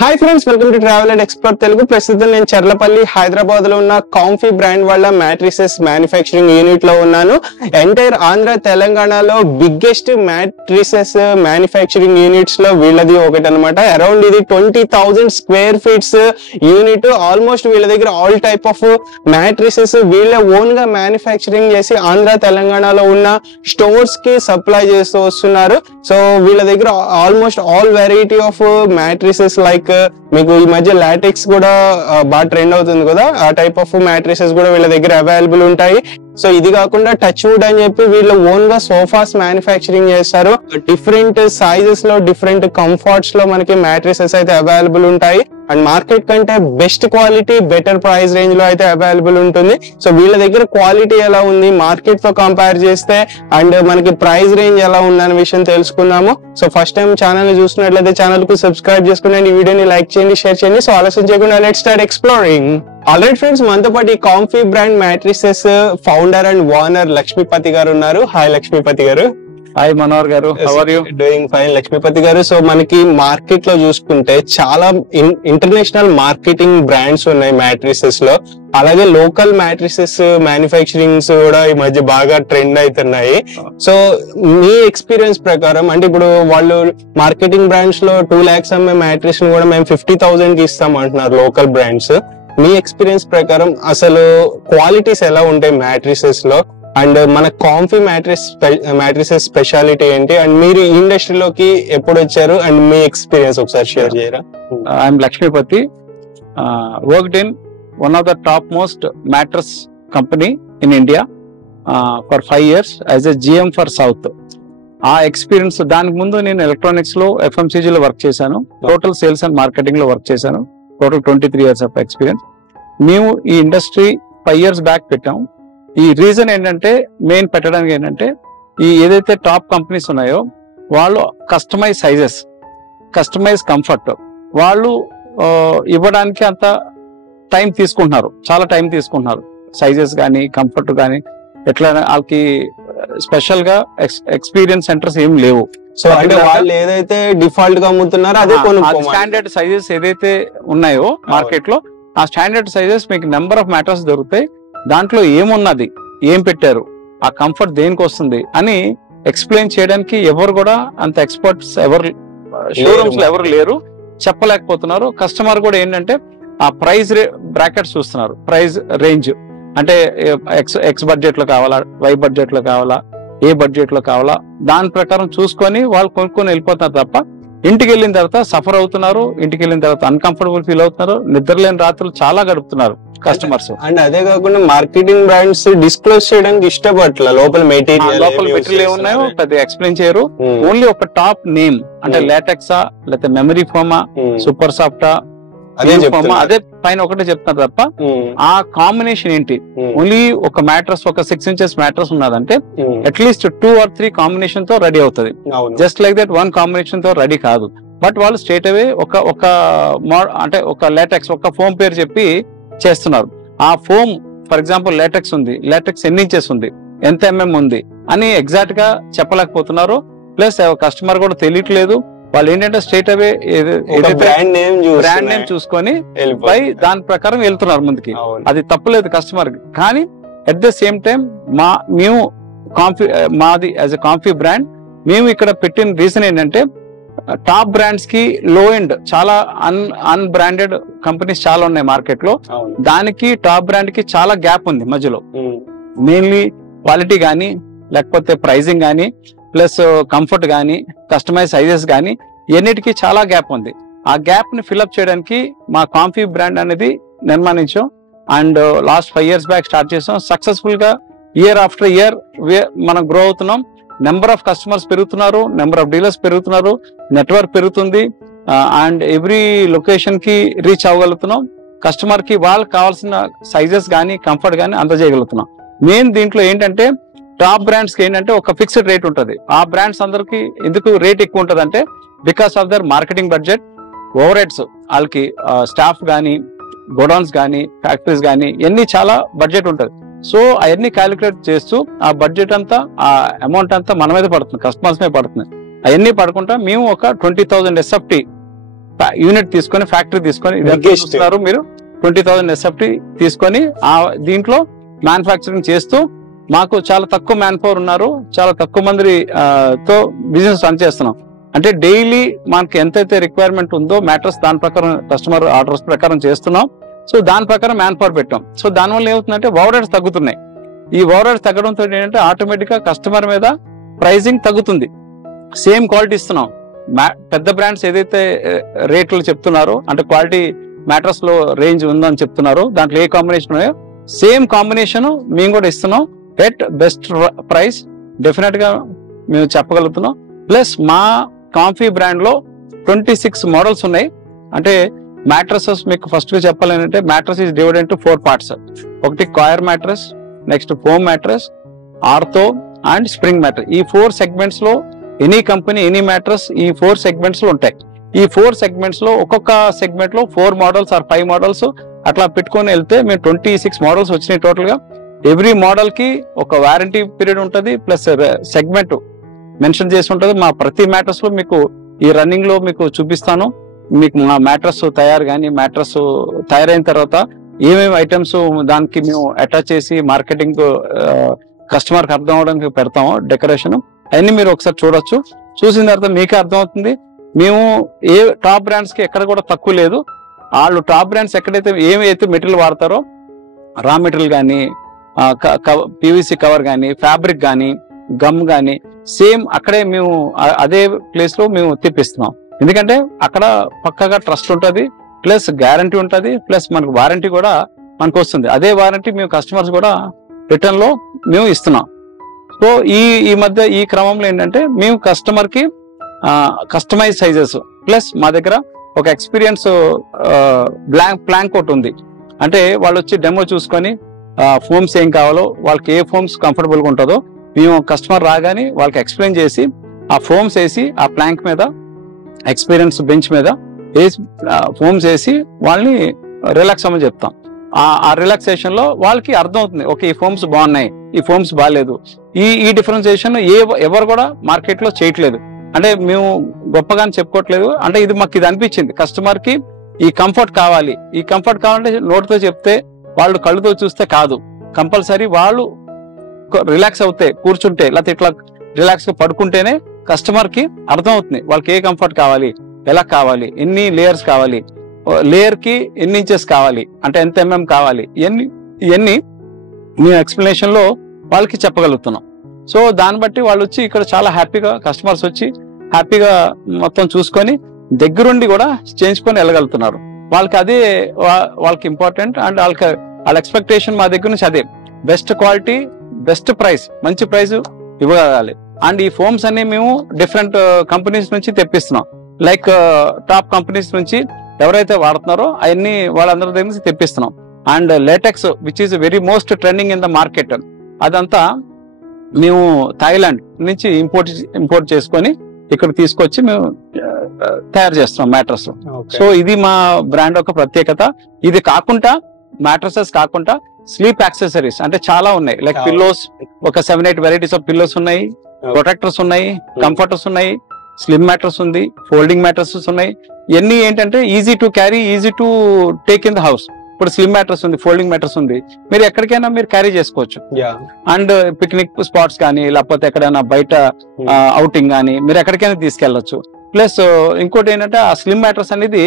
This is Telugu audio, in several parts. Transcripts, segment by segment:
Hi friends, welcome to travel and explore Telugu. ప్రస్తుతం నేను చర్లపల్లి హైదరాబాద్ లో ఉన్న కాంఫీ బ్రాండ్ వాళ్ళ మ్యాట్రిసెస్ మ్యానుఫ్యాక్చరింగ్ యూనిట్ లో ఉన్నాను. ఎంటైర్ ఆంధ్ర తెలంగాణలో బిగ్గెస్ట్ మ్యాట్రిసెస్ మ్యానుఫ్యాక్చరింగ్ యూనిట్స్ లో వీళ్ళది ఒకటి అనమాట. అరౌండ్ ఇది 20,000 స్క్వేర్ ఫీట్స్ యూనిట్. ఆల్మోస్ట్ వీళ్ళ దగ్గర ఆల్ టైప్ ఆఫ్ మ్యాట్రిసెస్ వీళ్ళ ఓన్ గా మ్యానుఫ్యాక్చరింగ్ చేసి ఆంధ్ర తెలంగాణలో ఉన్న స్టోర్స్ కి సప్లై చేస్తూ వస్తున్నారు. సో వీళ్ళ దగ్గర almost all variety of matrices like మీకు ఈ మధ్య లాటెక్స్ కూడా బాగా ట్రెండ్ అవుతుంది కదా, ఆ టైప్ ఆఫ్ మ్యాట్రిసెస్ కూడా వీళ్ళ దగ్గర అవైలబుల్ ఉంటాయి. సో ఇది కాకుండా టచ్ వుడ్ అని చెప్పి వీళ్ళు ఓన్ గా సోఫాస్ మ్యానుఫ్యాక్చరింగ్ చేస్తారు. డిఫరెంట్ సైజెస్ లో డిఫరెంట్ కంఫర్ట్స్ లో మనకి మ్యాట్రిసెస్ అయితే అవైలబుల్ ఉంటాయి. అండ్ మార్కెట్ కంటే best quality better price range లో అయితే అవైలబుల్ ఉంటుంది. సో వీళ్ళ దగ్గర క్వాలిటీ ఎలా ఉంది మార్కెట్ తో కంపేర్ చేస్తే అండ్ మనకి ప్రైస్ రేంజ్ ఎలా ఉందనే విషయం తెలుసుకున్నాము. సో ఫస్ట్ టైం ఛానల్ ని చూసినట్లయితే ఛానల్ కు సబ్స్క్రైబ్ చేసుకుని ఈ వీడియోని లైక్ చేయండి, షేర్ చేయండి. సో ఆలస్యం చేయకుండా let's start exploring. Alright friends, మనతో పాటు ఈ comfy brand mattresses founder and owner Lakshmipathi garu ఉన్నారు. Hi Lakshmipathi garu. Hi Manohar garu, how are you? Doing fine Lakshmipathi garu. So మనకి మార్కెట్ లో చూసుకుంటే చాలా ఇంటర్నేషనల్ మార్కెటింగ్ బ్రాండ్స్ ఉన్నాయి మ్యాట్రిసెస్ లో. అలాగే లోకల్ మ్యాట్రిసెస్ మ్యానుఫ్యాక్చరింగ్స్ కూడా ఈ మధ్య బాగా ట్రెండ్ అవుతున్నాయి. సో మీ ఎక్స్పీరియన్స్ ప్రకారం అంటే ఇప్పుడు వాళ్ళు మార్కెటింగ్ బ్రాండ్స్ లో 2 lakhs అమ్మే మ్యాట్రిస్ ని కూడా మేము 50,000 కి ఇస్తాం అంటున్నారు లోకల్ బ్రాండ్స్. మీ ఎక్స్పీరియన్స్ ప్రకారం అసలు క్వాలిటీస్ ఎలా ఉంటాయి మ్యాట్రిసెస్ లో, అండ్ మన కాంఫీ మ్యాట్రిసెస్ స్పెషాలిటీ ఏంటి, అండ్ మీరు ఈ ఇండస్ట్రీలోకి ఎప్పుడు వచ్చారు అండ్ మీ ఎక్స్పీరియన్స్ ఒకసారి షేర్ చేయరా? I'm Lakshmipathi, worked in one of the top most mattress company in India for 5 years as a GM for south. ఆ ఎక్స్పీరియన్స్, దానికి ముందు నేను ఎలక్ట్రానిక్స్ లో FMCG లో వర్క్ చేశాను, టోటల్ సేల్స్ అండ్ మార్కెటింగ్ లో వర్క్ చేశాను. Total 23 years of experience. మేము ఈ ఇండస్ట్రీ 5 years బ్యాక్ పెట్టాము. ఈ రీజన్ ఏంటంటే, మెయిన్ పెట్టడానికి ఏంటంటే, ఈ ఏదైతే టాప్ కంపెనీస్ ఉన్నాయో వాళ్ళు కస్టమైజ్ సైజెస్, కస్టమైజ్ కంఫర్ట్ వాళ్ళు ఇవ్వడానికి అంత టైం తీసుకుంటున్నారు, చాలా టైం తీసుకుంటున్నారు. సైజెస్ కానీ కంఫర్ట్ కానీ ఎట్లా వాళ్ళకి స్పెషల్ గా ఎక్స్పీరియన్స్ సెంటర్స్ ఏం లేవు. సో అంటే వాళ్ళు ఏదైతే డిఫాల్ట్ గా అమ్ముతున్నారో అదే స్టాండర్డ్ సైజెస్ ఏదైతే ఉన్నాయో మార్కెట్ లో, ఆ స్టాండర్డ్ సైజెస్ మీకు నెంబర్ ఆఫ్ మ్యాటర్స్ దొరుకుతాయి. దాంట్లో ఏమున్నది, ఏం పెట్టారు, ఆ కంఫర్ట్ దేనికి వస్తుంది అని ఎక్స్ప్లెయిన్ చేయడానికి ఎవరు కూడా అంత ఎక్స్పర్ట్స్ ఎవరు షోరూమ్స్ లో ఎవరు లేరు, చెప్పలేకపోతున్నారు. కస్టమర్ కూడా ఏంటంటే ఆ ప్రైస్ బ్రాకెట్స్ చూస్తున్నారు, ప్రైస్ రేంజ్ అంటే ఎక్స్ బడ్జెట్ లో కావాలా, వై బడ్జెట్ లో కావాలా, ఏ బడ్జెట్ లో కావాలా, దాని ప్రకారం చూసుకొని వాళ్ళు కొనుక్కొని వెళ్ళిపోతున్నారు తప్ప ఇంటికి వెళ్ళిన తర్వాత సఫర్ అవుతున్నారు. ఇంటికి వెళ్ళిన తర్వాత అన్కంఫర్టబుల్ ఫీల్ అవుతున్నారు, నిద్రలేని రాత్రులు చాలా గడుపుతున్నారు కస్టమర్స్. అండ్ అదే కాకుండా మార్కెటింగ్ బ్రాండ్స్ డిస్క్లోజ్ చేయడానికి ఇష్టపట్ల లోపల మెటీరియల్ ఏమున్నాయో పెద్ద ఎక్స్ప్లెయిన్ చేయరు. ఓన్లీ ఒక టాప్ నేమ్ అంటే లాటెక్సా లేకపోతే మెమరీ ఫోమా, సూపర్ సాఫ్టా, అదే పైన ఒకటే చెప్తున్నారు తప్ప ఆ కాంబినేషన్ ఏంటి. ఓన్లీ ఒక మ్యాట్రస్, ఒక 6 inches మ్యాట్రస్ ఉన్నదంటే అట్లీస్ట్ 2 or 3 కాంబినేషన్ తో రెడీ అవుతుంది. జస్ట్ లైక్ దట్ 1 కాంబినేషన్ తో రెడీ కాదు. బట్ వాళ్ళు స్ట్రేట్ అవే ఒక అంటే ఒక లాటెక్స్, ఒక ఫోమ్ పేరు చెప్పి చేస్తున్నారు. ఆ ఫోమ్ ఫర్ ఎగ్జాంపుల్ లాటెక్స్ ఉంది, లాటెక్స్ ఎన్ని ఇంచెస్ ఉంది, ఎంత MM ఉంది అని ఎగ్జాక్ట్ గా చెప్పలేకపోతున్నారు. ప్లస్ కస్టమర్ కూడా తెలియట్లేదు. వాళ్ళు ఏంటంటే స్ట్రేట్ అవే బ్రాండ్ నేమ్ చూసుకొని దాని ప్రకారం వెళ్తున్నారు ముందుకి. అది తప్పులేదు కస్టమర్. కానీ అట్ ద సేమ్ టైం మేము మాది యాజ్ ఎ కాంఫీ బ్రాండ్ మేము ఇక్కడ పెట్టిన రీజన్ ఏంటంటే, టాప్ బ్రాండ్స్ కి లో ఎండ్ చాలా అన్బ్రాండెడ్ కంపెనీస్ చాలా ఉన్నాయి మార్కెట్ లో. దానికి టాప్ బ్రాండ్ కి చాలా గ్యాప్ ఉంది మధ్యలో. మెయిన్లీ క్వాలిటీ కానీ, లేకపోతే ప్రైజింగ్ కానీ, ప్లస్ కంఫర్ట్ కానీ, కస్టమైజ్ సైజెస్ కానీ, ఎన్నిటికీ చాలా గ్యాప్ ఉంది. ఆ గ్యాప్ ని ఫిల్అప్ చేయడానికి మా కాంఫీ బ్రాండ్ అనేది నిర్మాణించాం. And last 5 years back start చేసాం. సక్సెస్ఫుల్ గా ఇయర్ ఆఫ్టర్ ఇయర్ మనం గ్రో అవుతున్నాం. నెంబర్ ఆఫ్ కస్టమర్స్ పెరుగుతున్నారు, నెంబర్ ఆఫ్ డీలర్స్ పెరుగుతున్నారు, నెట్వర్క్ పెరుగుతుంది. అండ్ ఎవ్రీ లొకేషన్ కి రీచ్ అవ్వగలుగుతున్నాం. కస్టమర్ కి వాళ్ళకి కావాల్సిన సైజెస్ కానీ కంఫర్ట్ కానీ అందజేయగలుగుతున్నాం. మెయిన్ దీంట్లో ఏంటంటే, టాప్ బ్రాండ్స్ కి ఏంటంటే ఒక ఫిక్స్డ్ రేట్ ఉంటుంది. ఆ బ్రాండ్స్ అందరికి ఎందుకు రేట్ ఎక్కువ ఉంటుంది అంటే, because of their marketing budget, over heads, వాళ్ళకి స్టాఫ్ కానీ, గోడౌన్స్ కానీ, ఫ్యాక్టరీస్ కానీ ఇవన్నీ చాలా బడ్జెట్ ఉంటుంది. సో అవన్నీ క్యాలిక్యులేట్ చేస్తూ ఆ బడ్జెట్ అంతా, ఆ అమౌంట్ అంతా మన మీద పడుతుంది, కస్టమర్స్ మీద పడుతుంది. అవన్నీ పడకుండా మేము ఒక 20,000 SFT యూనిట్ తీసుకొని ఫ్యాక్టరీ తీసుకొని చూస్తున్నారు మీరు 20,000 SFT తీసుకొని దీంట్లో మ్యానుఫ్యాక్చరింగ్ చేస్తూ మాకు చాలా తక్కువ మ్యాన్ పవర్ ఉన్నారు, చాలా తక్కువ మంది తో బిజినెస్ రన్ చేస్తున్నాం. అంటే డైలీ మనకి ఎంతైతే రిక్వైర్మెంట్ ఉందో మ్యాట్రస్ దాని ప్రకారం కస్టమర్ ఆర్డర్స్ ప్రకారం చేస్తున్నాం. సో దాని ప్రకారం మ్యాన్ పవర్ పెట్టాం. సో దానివల్ల ఏమవుతుందంటే ఓవర్ హెడ్స్ తగ్గుతున్నాయి. ఈ ఓవర్ హెడ్స్ తగ్గడంతో ఏంటంటే ఆటోమేటిక్ గా కస్టమర్ మీద ప్రైసింగ్ తగ్గుతుంది. సేమ్ క్వాలిటీ ఇస్తున్నాం. పెద్ద బ్రాండ్స్ ఏదైతే రేట్లు చెప్తున్నారో అంటే క్వాలిటీ మ్యాట్రస్ లో రేంజ్ ఉందని చెప్తున్నారో దాంట్లో ఏ కాంబినేషన్ ఉన్నాయో సేమ్ కాంబినేషన్ మేము కూడా ఇస్తున్నాం ఎట్ బెస్ట్ ప్రైస్ డెఫినెట్ గా మేము చెప్పగలుగుతున్నాం. ప్లస్ మా కాంఫీ బ్రాండ్ లో 26 మోడల్స్ ఉన్నాయి. అంటే మ్యాట్రసెస్ మీకు ఫస్ట్ గా చెప్పాలంటే mattress is divided into 4 parts. ఒకటి coir mattress, next foam mattress, ortho and spring mattress. ఈ 4 సెగ్మెంట్స్ లో ఎనీ కంపెనీ ఎనీ మ్యాట్రస్ ఈ 4 సెగ్మెంట్స్ లో ఉంటాయి. ఈ 4 సెగ్మెంట్స్ లో ఒక్కొక్క సెగ్మెంట్ లో 4 మోడల్స్ ఆర్ 5 మోడల్స్ అట్లా పెట్టుకొని వెళ్తే మేము 26 మోడల్స్ వచ్చినాయి టోటల్ గా. ఎవ్రీ మోడల్ కి ఒక వారంటీ పీరియడ్ ఉంటుంది, ప్లస్ సెగ్మెంట్ మెన్షన్ చేసి ఉంటుంది. మా ప్రతి మ్యాట్రస్ లో మీకు ఈ రన్నింగ్ లో మీకు చూపిస్తాను. మీకు మా మ్యాట్రస్ మ్యాట్రస్ తయారైన తర్వాత ఏమేమి ఐటమ్స్ దానికి మేము అటాచ్ చేసి మార్కెటింగ్ కస్టమర్ కి అర్థం అవడానికి పెడతాము డెకరేషన్ అవన్నీ మీరు ఒకసారి చూడొచ్చు. చూసిన తర్వాత మీకే అర్థమవుతుంది. మేము ఏ టాప్ బ్రాండ్స్ కి ఎక్కడ కూడా తక్కువ లేదు. వాళ్ళు టాప్ బ్రాండ్స్ ఎక్కడైతే ఏమైతే మెటీరియల్ వాడతారో రా మెటీరియల్ కానీ PVC కవర్ కానీ ఫ్యాబ్రిక్ కానీ గమ్ కానీ సేమ్ అక్కడే మేము అదే ప్లేస్ లో మేము తెప్పిస్తున్నాం. ఎందుకంటే అక్కడ పక్కగా ట్రస్ట్ ఉంటుంది, ప్లస్ గ్యారంటీ ఉంటుంది, ప్లస్ మనకు వారంటీ కూడా మనకు వస్తుంది. అదే వారంటీ మేము కస్టమర్స్ కూడా రిటర్న్ లో మేము ఇస్తున్నాం. సో ఈ మధ్య ఈ క్రమంలో ఏంటంటే మేము కస్టమర్ కి కస్టమైజ్ సైజెస్ ప్లస్ మా దగ్గర ఒక ఎక్స్పీరియన్స్ ప్లాంక్ ఒకటి ఉంది. అంటే వాళ్ళు వచ్చి డెమో చూసుకొని ఫోమ్స్ ఏం కావాలో వాళ్ళకి ఏ ఫోమ్స్ కంఫర్టబుల్ గా ఉంటుందో మేము కస్టమర్ రాగానే వాళ్ళకి ఎక్స్ప్లెయిన్ చేసి ఆ ఫోమ్స్ వేసి ఆ ప్లాంక్ మీద ఎక్స్పీరియన్స్ బెంచ్ మీద వేసి ఫోమ్స్ వేసి వాళ్ళని రిలాక్స్ అవ్వమని చెప్తాం. ఆ రిలాక్సేషన్ లో వాళ్ళకి అర్థం అవుతుంది, ఓకే ఈ ఫోమ్స్ బాగున్నాయి, ఈ ఫోమ్స్ బాగాలేదు. ఈ డిఫరెన్సియేషన్ ఎవరు కూడా మార్కెట్ లో చేయట్లేదు. అంటే మేము గొప్పగా చెప్పుకోవట్లేదు. అంటే మాకు ఇది అనిపించింది, కస్టమర్ కి ఈ కంఫర్ట్ కావాలి. ఈ కంఫర్ట్ కావాలంటే నోటితో చెప్తే వాళ్ళు కళ్ళుతో చూస్తే కాదు, కంపల్సరీ వాళ్ళు రిలాక్స్ అవుతే కూర్చుంటే లేకపోతే ఇట్లా రిలాక్స్ గా పడుకుంటేనే కస్టమర్ కి అర్థం అవుతుంది వాళ్ళకి ఏ కంఫర్ట్ కావాలి, ఎలా కావాలి, ఎన్ని లేయర్స్ కావాలి, లేయర్ కి ఎన్ని ఇంచెస్ కావాలి, అంటే ఎంత mm కావాలి, ఇవన్నీ మీ ఎక్స్ప్లెనేషన్ లో వాళ్ళకి చెప్పగలుగుతున్నాం. సో దాన్ని బట్టి వాళ్ళు వచ్చి ఇక్కడ చాలా హ్యాపీగా కస్టమర్స్ వచ్చి హ్యాపీగా మొత్తం చూసుకొని దగ్గరుండి కూడా చేయించుకొని వెళ్ళగలుగుతున్నారు. వాళ్ళకి అదే వాళ్ళకి ఇంపార్టెంట్. అండ్ వాళ్ళ ఎక్స్పెక్టేషన్ మా దగ్గర నుంచి అదే, బెస్ట్ క్వాలిటీ, బెస్ట్ ప్రైస్, మంచి ప్రైస్ ఇవ్వగలగాలి. అండ్ ఈ ఫోమ్స్ అన్ని మేము డిఫరెంట్ కంపెనీస్ నుంచి తెప్పిస్తున్నాం. లైక్ టాప్ కంపెనీస్ నుంచి ఎవరైతే వాడుతున్నారో అవన్నీ వాళ్ళందరి దగ్గర నుంచి తెప్పిస్తున్నాం. And latex which is very most trending in the market, అదంతా మేము థాయిలాండ్ నుంచి ఇంపోర్ట్ చేసుకొని ఇక్కడ తీసుకొచ్చి మేము తయారు చేస్తున్నాం మ్యాట్రస్. సో ఇది మా బ్రాండ్ ఒక ప్రత్యేకత. ఇది కాకుండా మ్యాట్రసెస్ కాకుండా స్లీప్ యాక్సెసరీస్ అంటే చాలా ఉన్నాయి. లైక్ పిల్లోస్ ఒక 7-8 వెరైటీస్ ఆఫ్ పిల్లోస్ ఉన్నాయి, ప్రొటెక్టర్స్ ఉన్నాయి, కంఫర్టర్స్ ఉన్నాయి, స్లిమ్ మ్యాట్రస్ ఉంది, ఫోల్డింగ్ మ్యాట్రసెస్ ఉన్నాయి. ఇవన్నీ ఏంటంటే easy to carry, easy to take in the house. ఇప్పుడు స్లిమ్ మ్యాట్రస్ ఉంది, ఫోల్డింగ్ మ్యాట్రస్ ఉంది, మీరు ఎక్కడికైనా మీరు క్యారీ చేసుకోవచ్చు. అండ్ పిక్నిక్ స్పాట్స్ కానీ లేకపోతే ఎక్కడైనా బయట అవుటింగ్ కానీ మీరు ఎక్కడికైనా తీసుకెళ్లొచ్చు. ప్లస్ ఇంకోటి ఏంటంటే ఆ స్లిమ్ మ్యాట్రస్ అనేది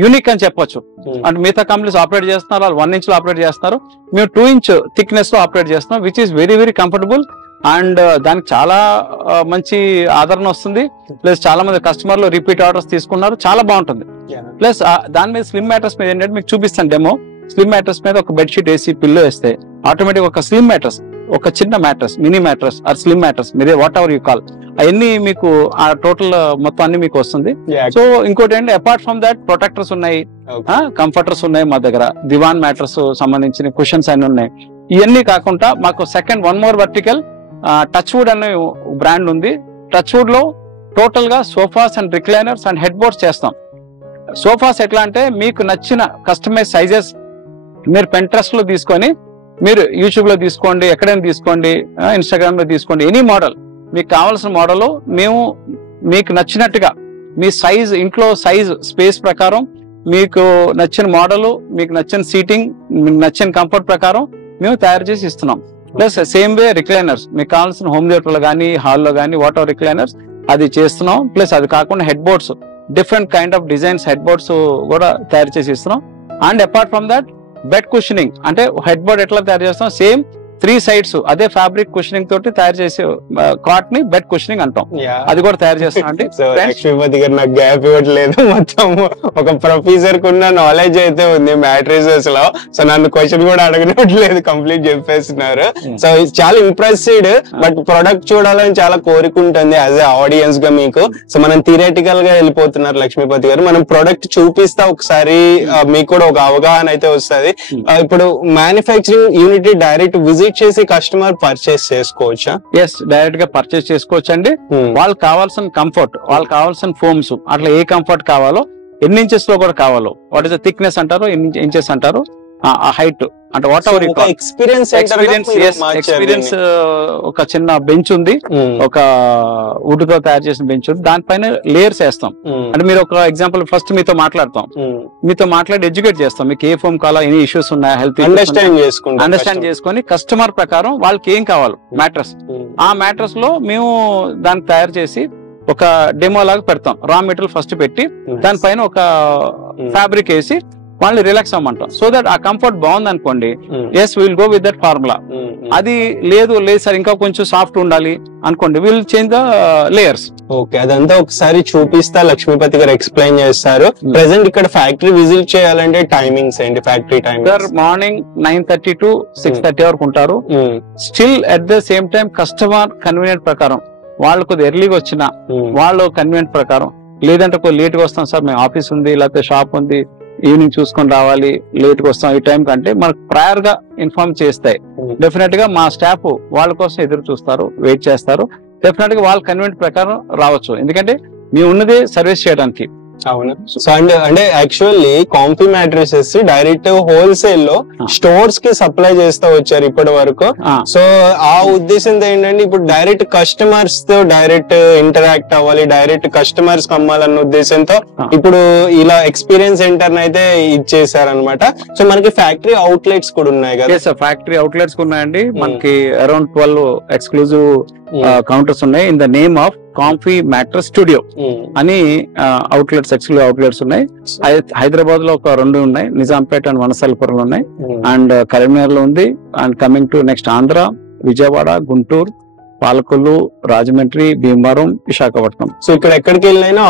యూనిక్ అని చెప్పొచ్చు. అంటే మిగతా కంపెనీస్ ఆపరేట్ చేస్తున్నారు, వాళ్ళు 1 ఇంచ్ లో ఆపరేట్ చేస్తున్నారు, మేము 2 ఇంచ్ థిక్నెస్ లో ఆపరేట్ చేస్తున్నాం, which is very very comfortable. And దానికి చాలా మంచి ఆదరణ వస్తుంది. ప్లస్ చాలా మంది కస్టమర్లు రిపీట్ ఆర్డర్స్ తీసుకున్నారు, చాలా బాగుంటుంది. ప్లస్ దాని మీద స్లిమ్ మ్యాట్రస్ మీద ఏంటంటే మీకు చూపిస్తాను డెమో. స్లిమ్ మ్యాట్రస్ మీద ఒక బెడ్షీట్ వేసి పిల్లో వేస్తే ఆటోమేటిక్ ఒక స్లిమ్ మ్యాట్రస్, ఒక చిన్న mattress, mini mattress or slim mattress, మీరే వాట్ ఎవర్ యూ కాల్, అవన్నీ మీకు ఆ టోటల్ మొత్తం అన్ని మీకు వస్తుంది. సో ఇంకోటి ఏంటంటే అపార్ట్ ఫ్రమ్ దాట్ ప్రొటెక్టర్స్ ఉన్నాయి, కంఫర్టర్స్ ఉన్నాయి మా దగ్గర, దివాన్ మ్యాట్రస్ సంబంధించిన కుషన్స్ అన్ని ఉన్నాయి. ఇవన్నీ కాకుండా మాకు second 1 more vertical touch wood అనే బ్రాండ్ ఉంది. టచ్ వుడ్ లో టోటల్ గా sofas and recliners and head boards చేస్తాం. సోఫాస్ ఎట్లా అంటే మీకు నచ్చిన కస్టమైజ్ సైజెస్ మీరు Pinterest లో తీసుకొని, మీరు యూట్యూబ్ లో తీసుకోండి, ఎక్కడైనా తీసుకోండి, ఇన్స్టాగ్రామ్ లో తీసుకోండి, ఎనీ మోడల్ మీకు కావాల్సిన మోడల్ మేము మీకు నచ్చినట్టుగా మీ సైజ్ ఇంట్లో సైజ్ స్పేస్ ప్రకారం మీకు నచ్చిన మోడల్, మీకు నచ్చిన సీటింగ్, మీకు నచ్చిన కంఫర్ట్ ప్రకారం మేము తయారు చేసి ఇస్తున్నాం. ప్లస్ సేమ్ వే రిక్లైనర్స్, మీకు కావాల్సిన హోమ్ థియేటర్లో కానీ హాల్లో కానీ వాట్ ఎవర్ రిక్లైనర్స్ అది చేస్తున్నాం. ప్లస్ అది కాకుండా head boards, different kind of designs head boards కూడా తయారు చేసి ఇస్తున్నాం. And apart from that bed cushioning, అంటే హెడ్ బోర్డ్ ఎట్లా తయారు చేస్తాం, సేమ్ 3 sides అదే ఫ్యాబ్రిక్ కుషనింగ్ తోటి తయారు చేసే కాట్ ని బెడ్ కుషనింగ్ అంటాం. అది కూడా తయారు చేస్తాం అండి. లక్ష్మీపతి గారు నాకు గ్యాప్ ఇవ్వట్లేదు, మొత్తం ఒక ప్రొఫెసర్ కున్న నాలెడ్జ్ అయితే ఉంది మ్యాట్రిసెస్ లో. సో నన్ను క్వశ్చన్ కూడా అడగనట్లేదు, కంప్లీట్ చెప్పేస్తున్నారు. సో చాలా ఇంప్రెస్డ్, బట్ ప్రొడక్ట్ చూడాలని చాలా కోరిక ఉంటుంది యాజ్ ఏ ఆడియన్స్ గా మీకు. సో మనం థియరటికల్ గా వెళ్ళిపోతున్నారు లక్ష్మీపతి గారు. మనం ప్రొడక్ట్ చూపిస్తా ఒకసారి మీకు కూడా ఒక అవగాహన అయితే వస్తుంది. ఇప్పుడు మ్యానుఫ్యాక్చరింగ్ యూనిట్ డైరెక్ట్ విజిట్ చేసి కస్టమర్ పర్చేస్ చేసుకోవచ్చా? ఎస్, డైరెక్ట్ గా పర్చేస్ చేసుకోవచ్చు అండి. వాళ్ళకి కావాల్సిన కంఫర్ట్, వాళ్ళకి కావాల్సిన ఫోమ్స్, అట్లా ఏ కంఫర్ట్ కావాలో, ఎన్ని ఇంచెస్ లో కూడా కావాలో, వాట్ ఇస్ ద థిక్నెస్ అంటారు, ఎన్ని ఇంచెస్ అంటారు, ఆ హైట్ అంటే వాట్ ఎవర్ ఎక్స్పీరియన్స్. ఒక చిన్న బెంచ్ ఉంది, ఒక వుడ్ తో తయారు చేసిన బెంచ్ ఉంది, దానిపైన లేయర్స్ వేస్తాం. అంటే మీరు ఒక ఎగ్జాంపుల్ ఫస్ట్ మీతో మాట్లాడతాం, మీతో మాట్లాడి ఎడ్యుకేట్ చేస్తాం, మీకు ఏ ఫోమ్ కావాలో, ఎన్ని ఇష్యూస్ ఉన్నాయా, హెల్త్ అండర్స్టాండ్ చేసుకొని కస్టమర్ ప్రకారం వాళ్ళకి ఏం కావాలి మ్యాట్రస్, ఆ మ్యాట్రస్ లో మేము దాన్ని తయారు చేసి ఒక డెమో లాగా పెడతాం. రా మెటీరియల్ ఫస్ట్ పెట్టి దానిపైన ఒక ఫ్యాబ్రిక్ వేసి వాళ్ళని రిలాక్స్ అవ్వమంటాం. సో దట్ ఆ కంఫర్ట్ బాగుంది అనుకోండి, yes will go with that formula. అది లేదు సార్ ఇంకా కొంచెం సాఫ్ట్ ఉండాలి అనుకోండి, will change the layers. Okay, అదంతా ఒకసారి చూపిస్తా, లక్ష్మీపతి గారు ఎక్స్ప్లెయిన్ చేస్తారు. ప్రెసెంట్ ఇక్కడ ఫ్యాక్టరీ విజిట్ చేయాలంటే టైమింగ్స్ ఏంటి? Factory timing sir morning 9:30 to 6:30 వరకు ఉంటారు. Still at the same time customer convenient ప్రకారం, వాళ్ళు కొద్దిగా ఎర్లీగా వచ్చిన వాళ్ళు కన్వీనియంట్ ప్రకారం, లేదంటే కొద్దిగా లేట్ గా వస్తాం సార్, మేము ఆఫీస్ ఉంది లేకపోతే షాప్ ఉంది, ఈవినింగ్ చూసుకొని రావాలి, లేట్ గా వస్తాం, ఈ టైం కంటే మనకు ప్రయర్ గా ఇన్ఫార్మ్ చేస్తాయి. డెఫినెట్ గా మా స్టాఫ్ వాళ్ళ కోసం ఎదురు చూస్తారు, వెయిట్ చేస్తారు. డెఫినెట్ గా వాళ్ళ కన్వీనియంట్ ప్రకారం రావచ్చు, ఎందుకంటే మేము ఉన్నదే సర్వీస్ చేయడానికి. అవును. సో అంటే actually comfy matrices direct wholesale లో స్టోర్స్ కి సప్లై చేస్తూ వచ్చారు ఇప్పటి వరకు. సో ఆ ఉద్దేశంతో ఏంటంటే ఇప్పుడు డైరెక్ట్ కస్టమర్స్ తో డైరెక్ట్ ఇంటరాక్ట్ అవ్వాలి, డైరెక్ట్ కస్టమర్స్ అమ్మాలన్న ఉద్దేశంతో ఇప్పుడు ఇలా ఎక్స్పీరియన్స్ సెంటర్ అయితే ఇచ్చేసారనమాట. సో మనకి ఫ్యాక్టరీ అవుట్లెట్స్ కూడా ఉన్నాయి కదా? ఫ్యాక్టరీ అవుట్లెట్స్ ఉన్నాయండి, మనకి అరౌండ్ 12 ఎక్స్క్లూజివ్ కౌంటర్స్ ఉన్నాయి. In the name of comfy mattress studio అని అవుట్లెట్స్, ఎక్స్క్లూజివ్ అవుట్లెట్స్ ఉన్నాయి. హైదరాబాద్ లో ఒక 2 ఉన్నాయి, నిజాంపేట అండ్ వనస్థలిపురంలో ఉన్నాయి, అండ్ కరీంనగర్ లో ఉంది. And coming to next Andhra, Vijayawada, Guntur, Palakollu, Rajahmundry, Bhimavaram, Visakhapatnam. So ఇక్కడ ఎక్కడికి వెళ్ళినా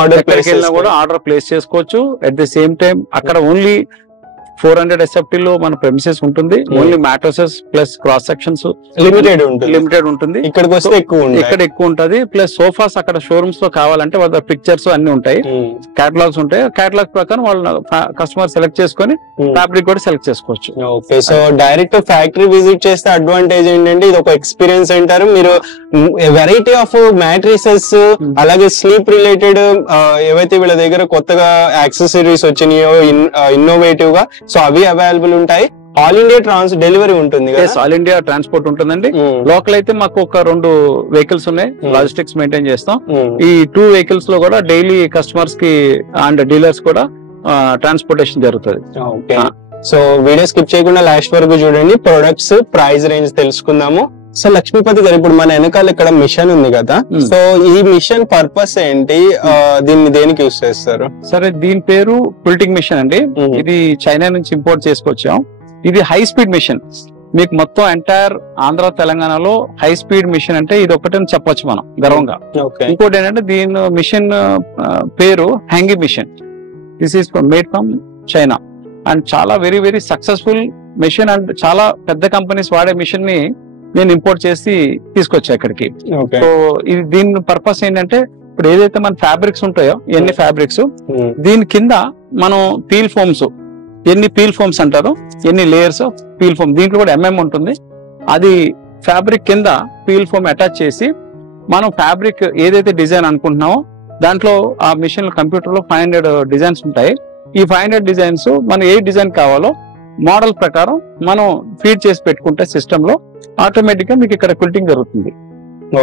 కూడా ఆర్డర్ ప్లేస్ చేసుకోవచ్చు. అట్ ద సేమ్ టైం అక్కడ ఓన్లీ 400 SFT లో మన ప్రెమిసెస్ ఉంటుంది. Only mattresses plus cross sections limited ఉంటుంది. ఇక్కడికి వస్తే ఇక్కడ ఎక్కువ ఉంటుంది. ప్లస్ సోఫాస్ అక్కడ షోరూమ్స్ లో కావాలంటే వాళ్ళ పిక్చర్స్ అన్ని ఉంటాయి, కేటలాగ్స్ ఉంటాయి. కేటలాగ్ ప్రకారం వాళ్ళు కస్టమర్ సెలెక్ట్ చేసుకొని ఫ్యాబ్రిక్ కూడా సెలెక్ట్ చేసుకోవచ్చు. Okay, so direct factory visit చేస్తే అడ్వాంటేజ్ ఏంటంటే ఇది ఒక ఎక్స్పీరియన్స్ అంటారు. మీరు వెరైటీ ఆఫ్ మ్యాట్రిసెస్ అలాగే స్లీప్ రిలేటెడ్ ఏవైతే వీళ్ళ దగ్గర కొత్తగా యాక్సెసరీస్ వచ్చినాయో ఇన్నోవేటివ్ గా, సో అవి అవైలబుల్ ఉంటాయి. ఆల్ ఇండియా డెలివరీ ఉంటుంది కదా? ఆల్ ఇండియా ట్రాన్స్పోర్ట్ ఉంటుందండి. లోకల్ అయితే మాకు ఒక 2 వెహికల్స్ ఉన్నాయి, లాజిస్టిక్స్ మెయింటైన్ చేస్తాం. ఈ 2 వెహికల్స్ లో కూడా డైలీ కస్టమర్స్ కి అండ్ డీలర్స్ కూడా ట్రాన్స్పోర్టేషన్ జరుగుతుంది. ఓకే, సో వీడియో స్కిప్ చేయకుండా లాస్ట్ వరకు చూడండి, ప్రొడక్ట్స్ ప్రైస్ రేంజ్ తెలుసుకుందాము. సో లక్ష్మీపతి గారు, ఇప్పుడు మన వెనకాల ఇక్కడ మిషన్ ఉంది కదా, సో ఈ మిషన్ పర్పస్ ఏంటి, దీన్ని దేనికి యూస్ చేస్తారు? సరే, దీని పేరు క్విల్టింగ్ మిషన్ అండి. ఇది చైనా నుంచి ఇంపోర్ట్ చేసుకొచ్చాం. ఇది హై స్పీడ్ మిషన్. మీకు మొత్తం ఎంటైర్ ఆంధ్ర తెలంగాణలో హై స్పీడ్ మిషన్ అంటే ఇది ఒకటే చెప్పొచ్చు మనం గర్వంగా. ఇంకోటి ఏంటంటే దీని మిషన్ పేరు Hangi machine. This is made from China and చాలా very very successful machine. And చాలా పెద్ద కంపెనీస్ వాడే మిషన్ ని నేను ఇంపోర్ట్ చేసి తీసుకొచ్చా ఇక్కడికి. సో ఇది దీని పర్పస్ ఏంటంటే ఇప్పుడు ఏదైతే మన ఫ్యాబ్రిక్స్ ఉంటాయో ఎన్ని ఫ్యాబ్రిక్స్, దీని కింద మనం పీల్ ఫోమ్స్, ఎన్ని పీల్ ఫోమ్స్ అంటారు, ఎన్ని లేయర్స్ పీల్ ఫోమ్, దీంట్లో కూడా ఉంటుంది. అది ఫ్యాబ్రిక్ కింద పీల్ ఫోమ్ అటాచ్ చేసి మనం ఫ్యాబ్రిక్ ఏదైతే డిజైన్ అనుకుంటున్నామో దాంట్లో ఆ మిషన్ కంప్యూటర్ లో 500 డిజైన్స్ ఉంటాయి. ఈ 500 డిజైన్స్ మనం ఏ డిజైన్ కావాలో మోడల్ ప్రకారం మనం ఫీడ్ చేసి పెట్టుకుంటే సిస్టమ్ లో ఆటోమేటిక్ గా మీకు ఇక్కడ క్విల్టింగ్ జరుగుతుంది.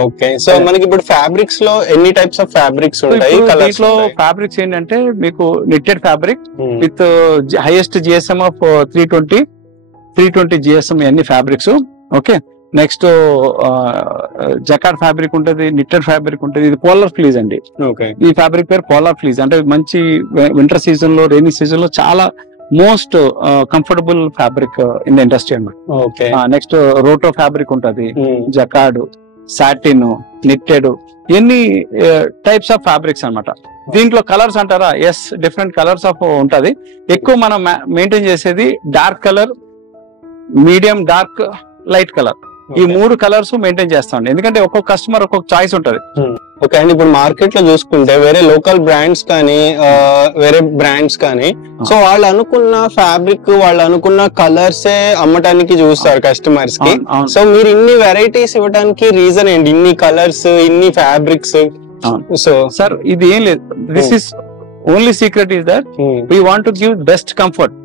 ఓకే, సో మనకి ఇప్పుడు ఫ్యాబ్రిక్స్ లో ఎన్ని టైప్స్ ఆఫ్ ఫ్యాబ్రిక్స్ ఉంటాయి? దీంట్లో ఫ్యాబ్రిక్స్ ఏంటంటే మీకు knitted fabric with highest GSM of 320 GSM అన్ని fabrics. Okay, next jacquard fabric ఉంటుంది, నిట్టెడ్ ఫ్యాబ్రిక్ ఉంటుంది. ఇది పోలార్ ఫ్లీజ్ అండి. ఈ ఫ్యాబ్రిక్ పేరు పోలార్ ఫ్లీజ్. అంటే మంచి వింటర్ సీజన్ లో, రైనీ సీజన్ లో చాలా most comfortable fabric in the industry అన్నమాట. నెక్స్ట్ రోటో ఫ్యాబ్రిక్ ఉంటది, జకార్డ్, సాటిన్, నిట్టెడ్, ఎన్ని టైప్స్ ఆఫ్ ఫ్యాబ్రిక్స్ అన్నమాట. దీంట్లో కలర్స్ అంటారా? ఎస్, డిఫరెంట్ కలర్స్ ఆఫ్ ఉంటది. ఎక్కువ మనం మెయింటైన్ చేసేది dark colour, medium dark, light colour. ఈ 3 కలర్స్ మెయింటైన్ చేస్తాం. ఎందుకంటే ఒక్కొక్క కస్టమర్ ఒక్కొక్క చాయిస్ ఉంటది. ఓకే అండి, ఇప్పుడు మార్కెట్ లో చూసుకుంటే వేరే లోకల్ బ్రాండ్స్ కానీ వేరే బ్రాండ్స్ కానీ, సో వాళ్ళు అనుకున్న ఫ్యాబ్రిక్, వాళ్ళు అనుకున్న కలర్సే అమ్మటానికి చూస్తారు కస్టమర్స్ కి. సో మీరు ఇన్ని వెరైటీస్ ఇవ్వడానికి రీజన్ ఏంటి? ఇన్ని కలర్స్, ఇన్ని ఫ్యాబ్రిక్స్? సో సార్, ఇది ఏం లేదు. This is only secret is that we want to give best comfort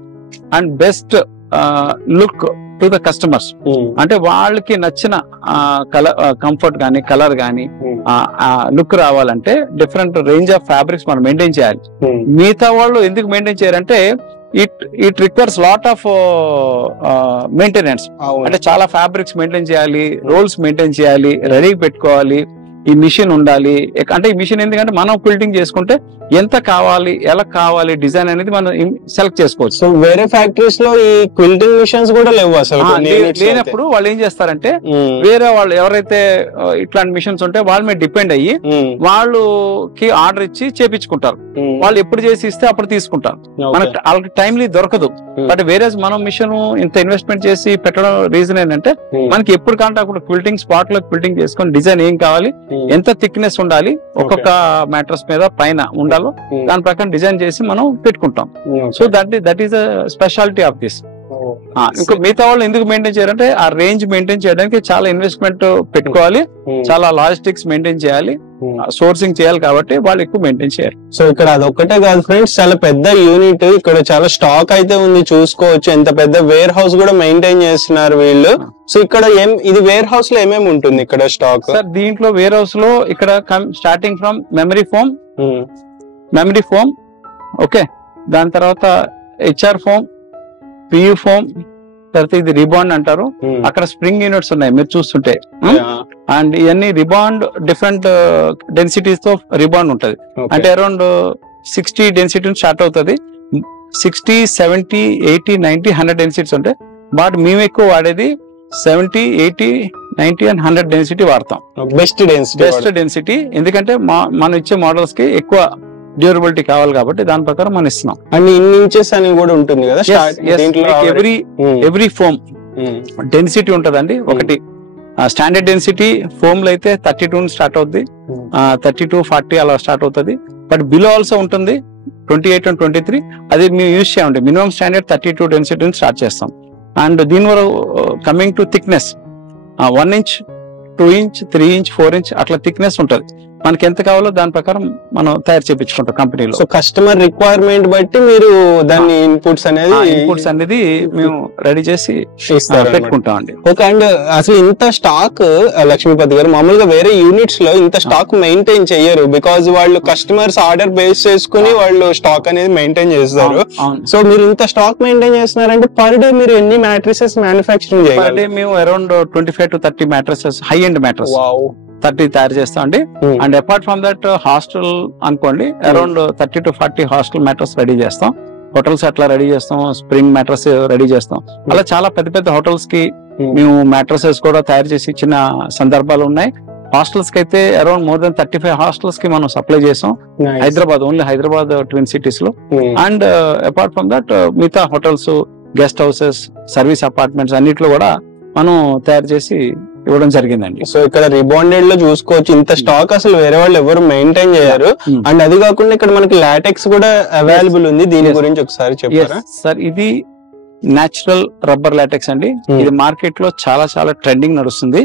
and best look to the customers. అంటే వాళ్ళకి నచ్చిన కంఫర్ట్ గానీ, కలర్ గానీ, లుక్ రావాలంటే డిఫరెంట్ రేంజ్ ఆఫ్ ఫ్యాబ్రిక్స్ మనం మెయింటైన్ చేయాలి. మిగతా వాళ్ళు ఎందుకు మెయింటైన్ చేయాలంటే it requires lot of maintenance. అంటే చాలా ఫ్యాబ్రిక్స్ మెయింటైన్ చేయాలి, రోల్స్ మెయింటైన్ చేయాలి, రెడీ పెట్టుకోవాలి, ఈ మిషన్ ఉండాలి. అంటే ఈ మిషన్ ఎందుకంటే మనం క్విల్టింగ్ చేసుకుంటే ఎంత కావాలి, ఎలా కావాలి డిజైన్ అనేది మనం సెలెక్ట్ చేసుకోవచ్చు. సో వేరే ఫ్యాక్టరీస్ లో ఈ క్విల్టింగ్ మిషన్స్ కూడా లేవు అసలు. లేనప్పుడు వాళ్ళు ఏం చేస్తారంటే వేరే వాళ్ళు ఎవరైతే ఇట్లాంటి మిషన్స్ ఉంటే వాళ్ళ మీద డిపెండ్ అయ్యి వాళ్ళకి ఆర్డర్ ఇచ్చి చేపించుకుంటారు. వాళ్ళు ఎప్పుడు చేసి ఇస్తే అప్పుడు తీసుకుంటారు. మనకు వాళ్ళకి టైమ్లీ దొరకదు. బట్ వేరే మనం మిషన్ ఇంత ఇన్వెస్ట్మెంట్ చేసి పెట్టడం రీజన్ ఏంటంటే మనకి ఎప్పుడు కంటే అప్పుడు క్విల్టింగ్ స్పాట్ లో క్విల్టింగ్ చేసుకొని డిజైన్ ఏం కావాలి, ఎంత థిక్నెస్ ఉండాలి, ఒక్కొక్క మ్యాట్రస్ మీద పైన ఉండాలో దాని ప్రకారం డిజైన్ చేసి మనం పెట్టుకుంటాం. So that is the speciality of this. ఇంకా మిగతా వాళ్ళు ఎందుకు మెయింటైన్ చేయాలంటే ఆ రేంజ్ మెయింటైన్ చేయడానికి చాలా ఇన్వెస్ట్మెంట్ పెట్టుకోవాలి, చాలా లాజిస్టిక్స్ మెయింటైన్ చేయాలి, సోర్సింగ్ చేయాలి. కాబట్టి వాళ్ళు ఎక్కువ మెయింటైన్ చేయాలి. సో ఇక్కడ అదొక్కటే కాదు ఫ్రెండ్స్, చాలా పెద్ద యూనిట్. ఇక్కడ చాలా స్టాక్ అయితే ఉంది, చూసుకోవచ్చు. ఎంత పెద్ద వేర్ హౌస్ కూడా మెయింటైన్ చేస్తున్నారు వీళ్ళు. సో ఇక్కడ ఇది వేర్ హౌస్ లో ఏమేమి ఉంటుంది ఇక్కడ స్టాక్? సార్, దీంట్లో వేర్ హౌస్ లో ఇక్కడ starting from memory foam, okay, దాని తర్వాత హెచ్ఆర్ ఫోమ్, పియూ ఫోమ్, తర్వాత ఇది రిబాండ్ అంటారు. అక్కడ స్ప్రింగ్ యూనిట్స్ ఉన్నాయి మీరు చూస్తుంటే. అండ్ ఇవన్నీ రిబాండ్ డిఫరెంట్ డెన్సిటీస్ తో రిబాండ్ ఉంటది. అంటే అరౌండ్ 60 డెన్సిటీ స్టార్ట్ అవుతుంది. 60, 70, 80, 90, 100 డెన్సిటీస్ ఉంటాయి. బట్ మేము ఎక్కువ వాడేది 70, 80, 90 and 100 డెన్సిటీ వాడతాం. Best density. ఎందుకంటే మనం ఇచ్చే మోడల్స్ కి ఎక్కువ డ్యూరబిలిటీ కావాలి కాబట్టి దాని ప్రకారం మనం ఇస్తున్నాం. అండ్ ఇన్ని ఇంచెస్ అని కూడా ఉంటుంది కదా ఎవ్రీ ఫోమ్ డెన్సిటీ ఉంటదండి. ఒకటి స్టాండర్డ్ డెన్సిటీ ఫోమ్ లో అయితే 32 స్టార్ట్ అవుతుంది, 32, 40 అలా స్టార్ట్ అవుతుంది. బట్ బిలో ఆల్సో ఉంటుంది 28 and 23. అది మేము యూజ్ చేయండి. మినిమం స్టాండర్డ్ 32 డెన్సిటీ స్టార్ట్ చేస్తాం. అండ్ దీని వరకు coming to thickness 1 inch, 2 inch, 3 inch, 4 inch అట్లా థిక్నెస్ ఉంటది. మనకి ఎంత కావాలో దాని ప్రకారం మనం తయారు చేయించుకుంటాం కంపెనీలో. సో కస్టమర్ రిక్వైర్మెంట్ బట్టి మీరు దాన్ని ఇన్పుట్స్ అనేది మేము రెడీ చేసి పెట్టుకుంటాం అండి. ఓకే. అండ్ అసలు ఇంత స్టాక్ లక్ష్మీపతి గారు మామూలుగా వేరే యూనిట్స్ లో ఇంత స్టాక్ మెయింటైన్ చేయరు. బికాజ్ వాళ్ళు కస్టమర్స్ ఆర్డర్ బేస్ చేసుకుని వాళ్ళు స్టాక్ అనేది మెయింటైన్ చేస్తారు. సో మీరు ఇంత స్టాక్ మెయింటైన్ చేస్తున్నారంటే పర్ డే మీరు ఎన్ని మ్యాట్రిసెస్ మ్యానుఫ్యాక్చరింగ్ చేయాలి? పర్ డే మేము around 25 to 30 mattresses, high end mattress 30 తయారు చేస్తాం అండి. And apart from that hostel అనుకోండి, around 30 to 40 hostel mattress ready చేస్తాం. హోటల్స్ అట్లా రెడీ చేస్తాం, స్ప్రింగ్ మ్యాట్రస్ రెడీ చేస్తాం. అలా చాలా పెద్ద పెద్ద హోటల్స్ కి మేము మ్యాట్రసెస్ కూడా తయారు చేసి ఇచ్చిన సందర్భాలు ఉన్నాయి. హాస్టల్స్ కి అయితే అరౌండ్ మోర్ దెన్ 35 హాస్టల్స్ కి మనం సప్లై చేసాం. Hyderabad, only Hyderabad twin cities లో. అండ్ అపార్ట్ ఫ్రమ్ దట్ మిగతా hotels, guest houses, service apartments అన్నిట్లో కూడా మనం తయారు చేసి ఇవ్వడం జరిగిందండి. సో ఇక్కడ రిబాండెడ్ లో చూసుకోవచ్చు ఇంత స్టాక్ అసలు వేరే వాళ్ళు ఎవరు మెయింటైన్ చేయరు. అండ్ అది కాకుండా ఇక్కడ మనకి లాటెక్స్ కూడా అవైలబుల్ ఉంది. దీని గురించి ఒకసారి చెప్పారా సార్? ఇది నేచురల్ రబ్బర్ లాటెక్స్ అండి. ఇది మార్కెట్ లో చాలా చాలా ట్రెండింగ్ నడుస్తుంది.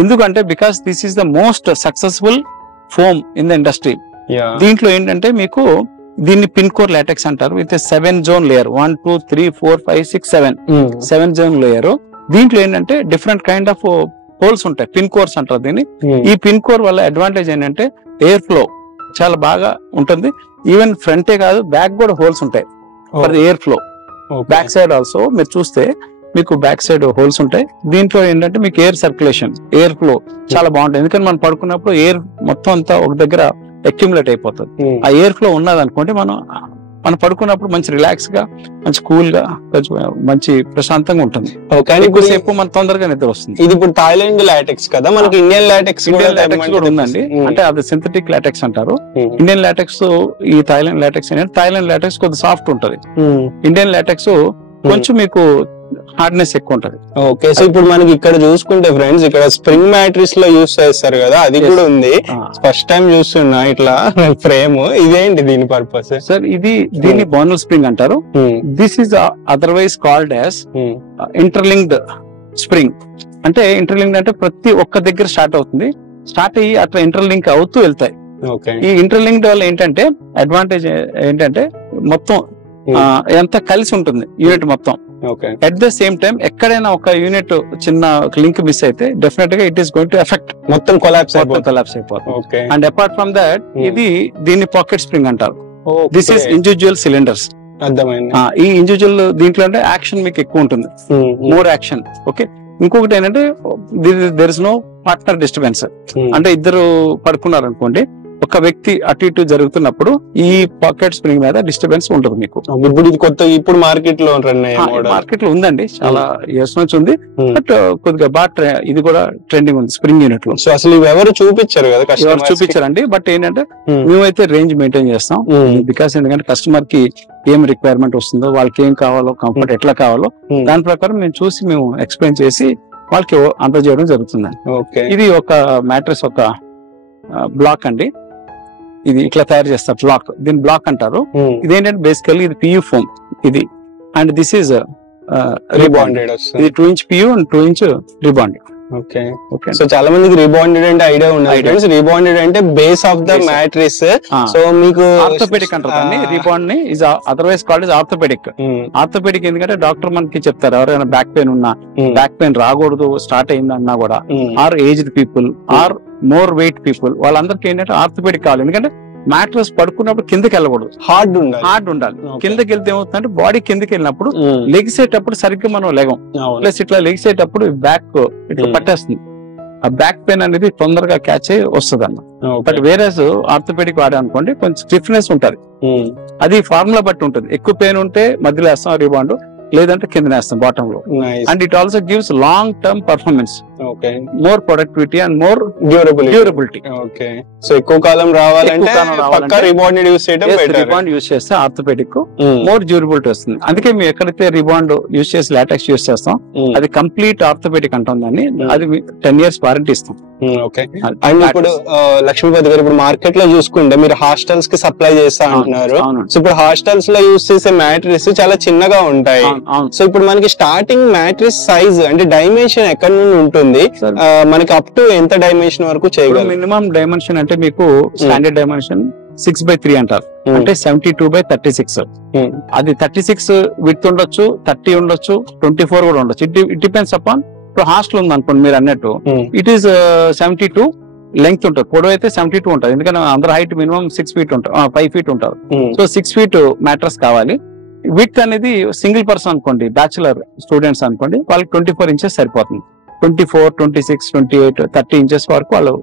ఎందుకంటే because this is the most successful foam in the industry. దీంట్లో ఏంటంటే మీకు దీన్ని పిన్ కోర్ లాటెక్స్ అంటారు. With 7 zone layer, 1, 2, 3, 4, 5, 6, 7 7 zone layer. దీంట్లో ఏంటంటే డిఫరెంట్ కైండ్ ఆఫ్ హోల్స్ ఉంటాయి, పిన్ కోర్స్ అంటారు దీన్ని. ఈ పిన్ కోర్ వల్ల అడ్వాంటేజ్ ఏంటంటే ఎయిర్ ఫ్లో చాలా బాగా ఉంటుంది. ఈవెన్ ఫ్రంటే కాదు, బ్యాక్ కూడా హోల్స్ ఉంటాయి for air flow. Back side also మీరు చూస్తే మీకు బ్యాక్ సైడ్ హోల్స్ ఉంటాయి. దీంట్లో ఏంటంటే మీకు ఎయిర్ సర్క్యులేషన్, ఎయిర్ ఫ్లో చాలా బాగుంటుంది. ఎందుకంటే మనం పడుకున్నప్పుడు ఎయిర్ మొత్తం అంతా ఒక దగ్గర అక్యుములేట్ అయిపోతుంది. ఆ ఎయిర్ ఫ్లో ఉన్నది అనుకోండి, మనం పడుకున్నప్పుడు మంచి రిలాక్స్ గా, మంచి కూల్ గా, మంచి ప్రశాంతంగా ఉంటుంది. ఎక్కువసేపు మన తొందరగా నిద్ర వస్తుంది. ఇది ఇప్పుడు థాయిలాండ్ లాటెక్స్ కదా, మనకి ఇండియన్ లాటెక్స్ కూడా ఉందండి. అంటే అది సింథటిక్ లాటెక్స్ అంటారు. ఇండియన్ లాటెక్స్, ఈ థాయిలాండ్ లాటెక్స్ ఏంటంటే థాయిలాండ్ లాటెక్స్ కొద్దిగా సాఫ్ట్ ఉంటది. ఇండియన్ లాటెక్స్ కొంచెం మీకు హార్డ్నెస్ ఎక్కువ ఉంటది. ఓకే, సో ఇప్పుడు మనకి ఇక్కడ చూసుకుంటే ఫ్రెండ్స్, ఇక్కడ స్ప్రింగ్ మ్యాట్రిక్స్ లో యూస్ చేస్తారు కదా, అది కూడా ఉంది. ఫస్ట్ టైం చూస్తున్నా ఇట్లా ఫ్రేమ్. ఇదేంటి దీని పర్పస్? సార్ దీన్ని బోనల్ స్ప్రింగ్ అంటారు. This is otherwise called as interlinked spring. అంటే ఇంటర్లింక్డ్ అంటే ప్రతి ఒక్క దగ్గర స్టార్ట్ అవుతుంది, స్టార్ట్ అయ్యి అట్లా ఇంటర్లింక్ అవుతూ వెళ్తాయి. ఈ ఇంటర్లింక్డ్ వల్ల ఏంటంటే అడ్వాంటేజ్ ఏంటంటే మొత్తం ఎంత కలిసి ఉంటుంది యూనిట్ మొత్తం. అట్ ద సేమ్ టైం ఎక్కడైనా ఒక యూనిట్ చిన్న లింక్ మిస్ అయితే డెఫినెట్ గా it is going to effect, మొత్తం కొలాప్స్ అయిపోతుంది. అండ్ అపార్ట్ ఫ్రమ్ దాట్ దీన్ని పాకెట్ స్ప్రింగ్ అంటారు. This is individual cylinders. ఈ ఇండివిజువల్ దీంట్లో అంటే యాక్షన్ మీకు ఎక్కువ ఉంటుంది, మోర్ యాక్షన్. ఓకే, ఇంకొకటి ఏంటంటే there is no partner disturbance. అంటే ఇద్దరు పడుకున్నారు అనుకోండి, ఒక వ్యక్తి అటు ఇటు జరుగుతున్నప్పుడు ఈ పాకెట్ స్ప్రింగ్ మీద డిస్టర్బెన్స్ ఉంటుంది మీకు. ఇప్పుడు ఇది కొత్త, ఇప్పుడు మార్కెట్ లో ఉందండి, చాలా ఇయర్స్ నుంచి ఉంది. బట్ కొద్దిగా బాగా ఇది కూడా ట్రెండింగ్ ఉంది స్ప్రింగ్ యూనిట్ లో. సో అసలు ఇవి ఎవరు చూపించారు కదా, ఎవరు చూపించారండి. బట్ ఏంటంటే మేమైతే రేంజ్ మెయింటైన్ చేస్తాం. బికాస్ ఎందుకంటే కస్టమర్ కి ఏం రిక్వైర్మెంట్ వస్తుందో, వాళ్ళకి ఏం కావాలో, కంఫర్ట్ ఎట్లా కావాలో దాని ప్రకారం మేము చూసి మేము ఎక్స్ప్లెయిన్ చేసి వాళ్ళకి అందజేయడం జరుగుతుంది. ఇది ఒక మ్యాట్రెస్, ఒక బ్లాక్ అండి. ఇది ఇట్లా తయారు చేస్తారు బ్లాక్, దీని బ్లాక్ అంటారు. ఇదేంటంటే బేసికల్లీ ఇది పియూ ఫోమ్ ఇది. And this is rebonded. ఇది 2 inch PU and 2 inch rebonded. So చాలా మందికి రీబాండెడ్ అంటే ఐడియా ఉన్నది. రీబాండెడ్ అంటే base of the matrix. So మీకు ఆర్థోపెడిక్ అంటారు దాన్ని. రీబాండ్ ని is otherwise called is orthopaedic. Orthopaedic ఎందుకంటే డాక్టర్ మనకి చెప్తారు, ఎవరైనా బ్యాక్ పెయిన్ ఉన్నా, బ్యాక్ పెయిన్ రాకూడదు స్టార్ట్ అయిందన్నా కూడా, or aged people, or more weight people, వాళ్ళందరికీ ఏంటంటే ఆర్థోపెడిక్ కావాలి. ఎందుకంటే మ్యాట్రెస్ పడుకున్నప్పుడు కిందకి వెళ్ళకూడదు, హార్డ్ ఉండాలి. కిందకి వెళ్తే ఏమవుతుందంటే బాడీ కిందకి వెళ్ళినప్పుడు లెగిసేటప్పుడు సరిగ్గా మనం లెగం, ప్లస్ ఇట్లా లెగిసేటప్పుడు బ్యాక్ ఇట్లా పట్టేస్తుంది. ఆ బ్యాక్ పెయిన్ అనేది తొందరగా క్యాచ్ అయ్యి వస్తుంది అన్న. బట్ వేరే ఆర్థోపెడిక్ వాడే అనుకోండి కొంచెం స్టిఫ్నెస్ ఉంటది. అది ఫార్ములా బట్టి ఉంటుంది. ఎక్కువ పెయిన్ ఉంటే మధ్యలో వేస్తాం రీబాండ్, లేదంటే కింద వేస్తాం బాటమ్ లో. And it also gives long term performance, more productivity and more durability. So ఎక్కువ కాలం రావాలంటే రీబాండ్ యూస్ చేస్తే ఆర్థోపెడిక్ మోర్ డ్యూరబిలిటీ వస్తుంది. అందుకే మేము ఎక్కడైతే రీబాండ్ యూస్ చేసి లాటెక్స్ యూస్ చేస్తాం, అది కంప్లీట్ ఆర్థోపెడిక్ అంటాం దాన్ని. అది 10 years వారంటీ ఇస్తాం. అండ్ ఇప్పుడు లక్ష్మీపతి గారు, ఇప్పుడు మార్కెట్ లో చూసుకుంటే మీరు హాస్టల్స్ కి సప్లై చేస్తా అంటున్నారు. సో ఇప్పుడు హాస్టల్స్ లో యూస్ చేసే మ్యాట్రిక్స్ చాలా చిన్నగా ఉంటాయి. సో ఇప్పుడు మనకి స్టార్టింగ్ మ్యాట్రిక్స్ సైజ్ అంటే డైమెన్షన్ ఎక్కడ నుండి ఉంటుంది, మనకి అప్ టు ఎంత డైమెన్షన్ వరకు చేయగలరు? మినిమం డైమెన్షన్ అంటే మీకు స్టాండర్డ్ డైమెన్షన్ 6/3 అంటారు, అంటే 72/36. అది 36 విడ్త్ ఉండొచ్చు, 30 ఉండొచ్చు, 24 కూడా ఉండొచ్చు. It depends upon. ఇప్పుడు హాస్టల్ ఉంది అనుకోండి మీరు అన్నట్టు, ఇట్ ఈస్ 72 లెంగ్త్ ఉంటుంది. పొడవు అయితే 72 ఉంటుంది. ఎందుకంటే అందరు హైట్ మినిమం 6 feet ఉంటారు, 5 feet ఉంటారు. సో 6 feet మ్యాట్రెస్ కావాలి. విడ్త్ అనేది సింగిల్ పర్సన్ అనుకోండి, బ్యాచులర్ స్టూడెంట్స్ అనుకోండి, వాళ్ళకి 24 inches సరిపోతుంది. 24, 26, 28, 30 inches వరకు వాళ్ళు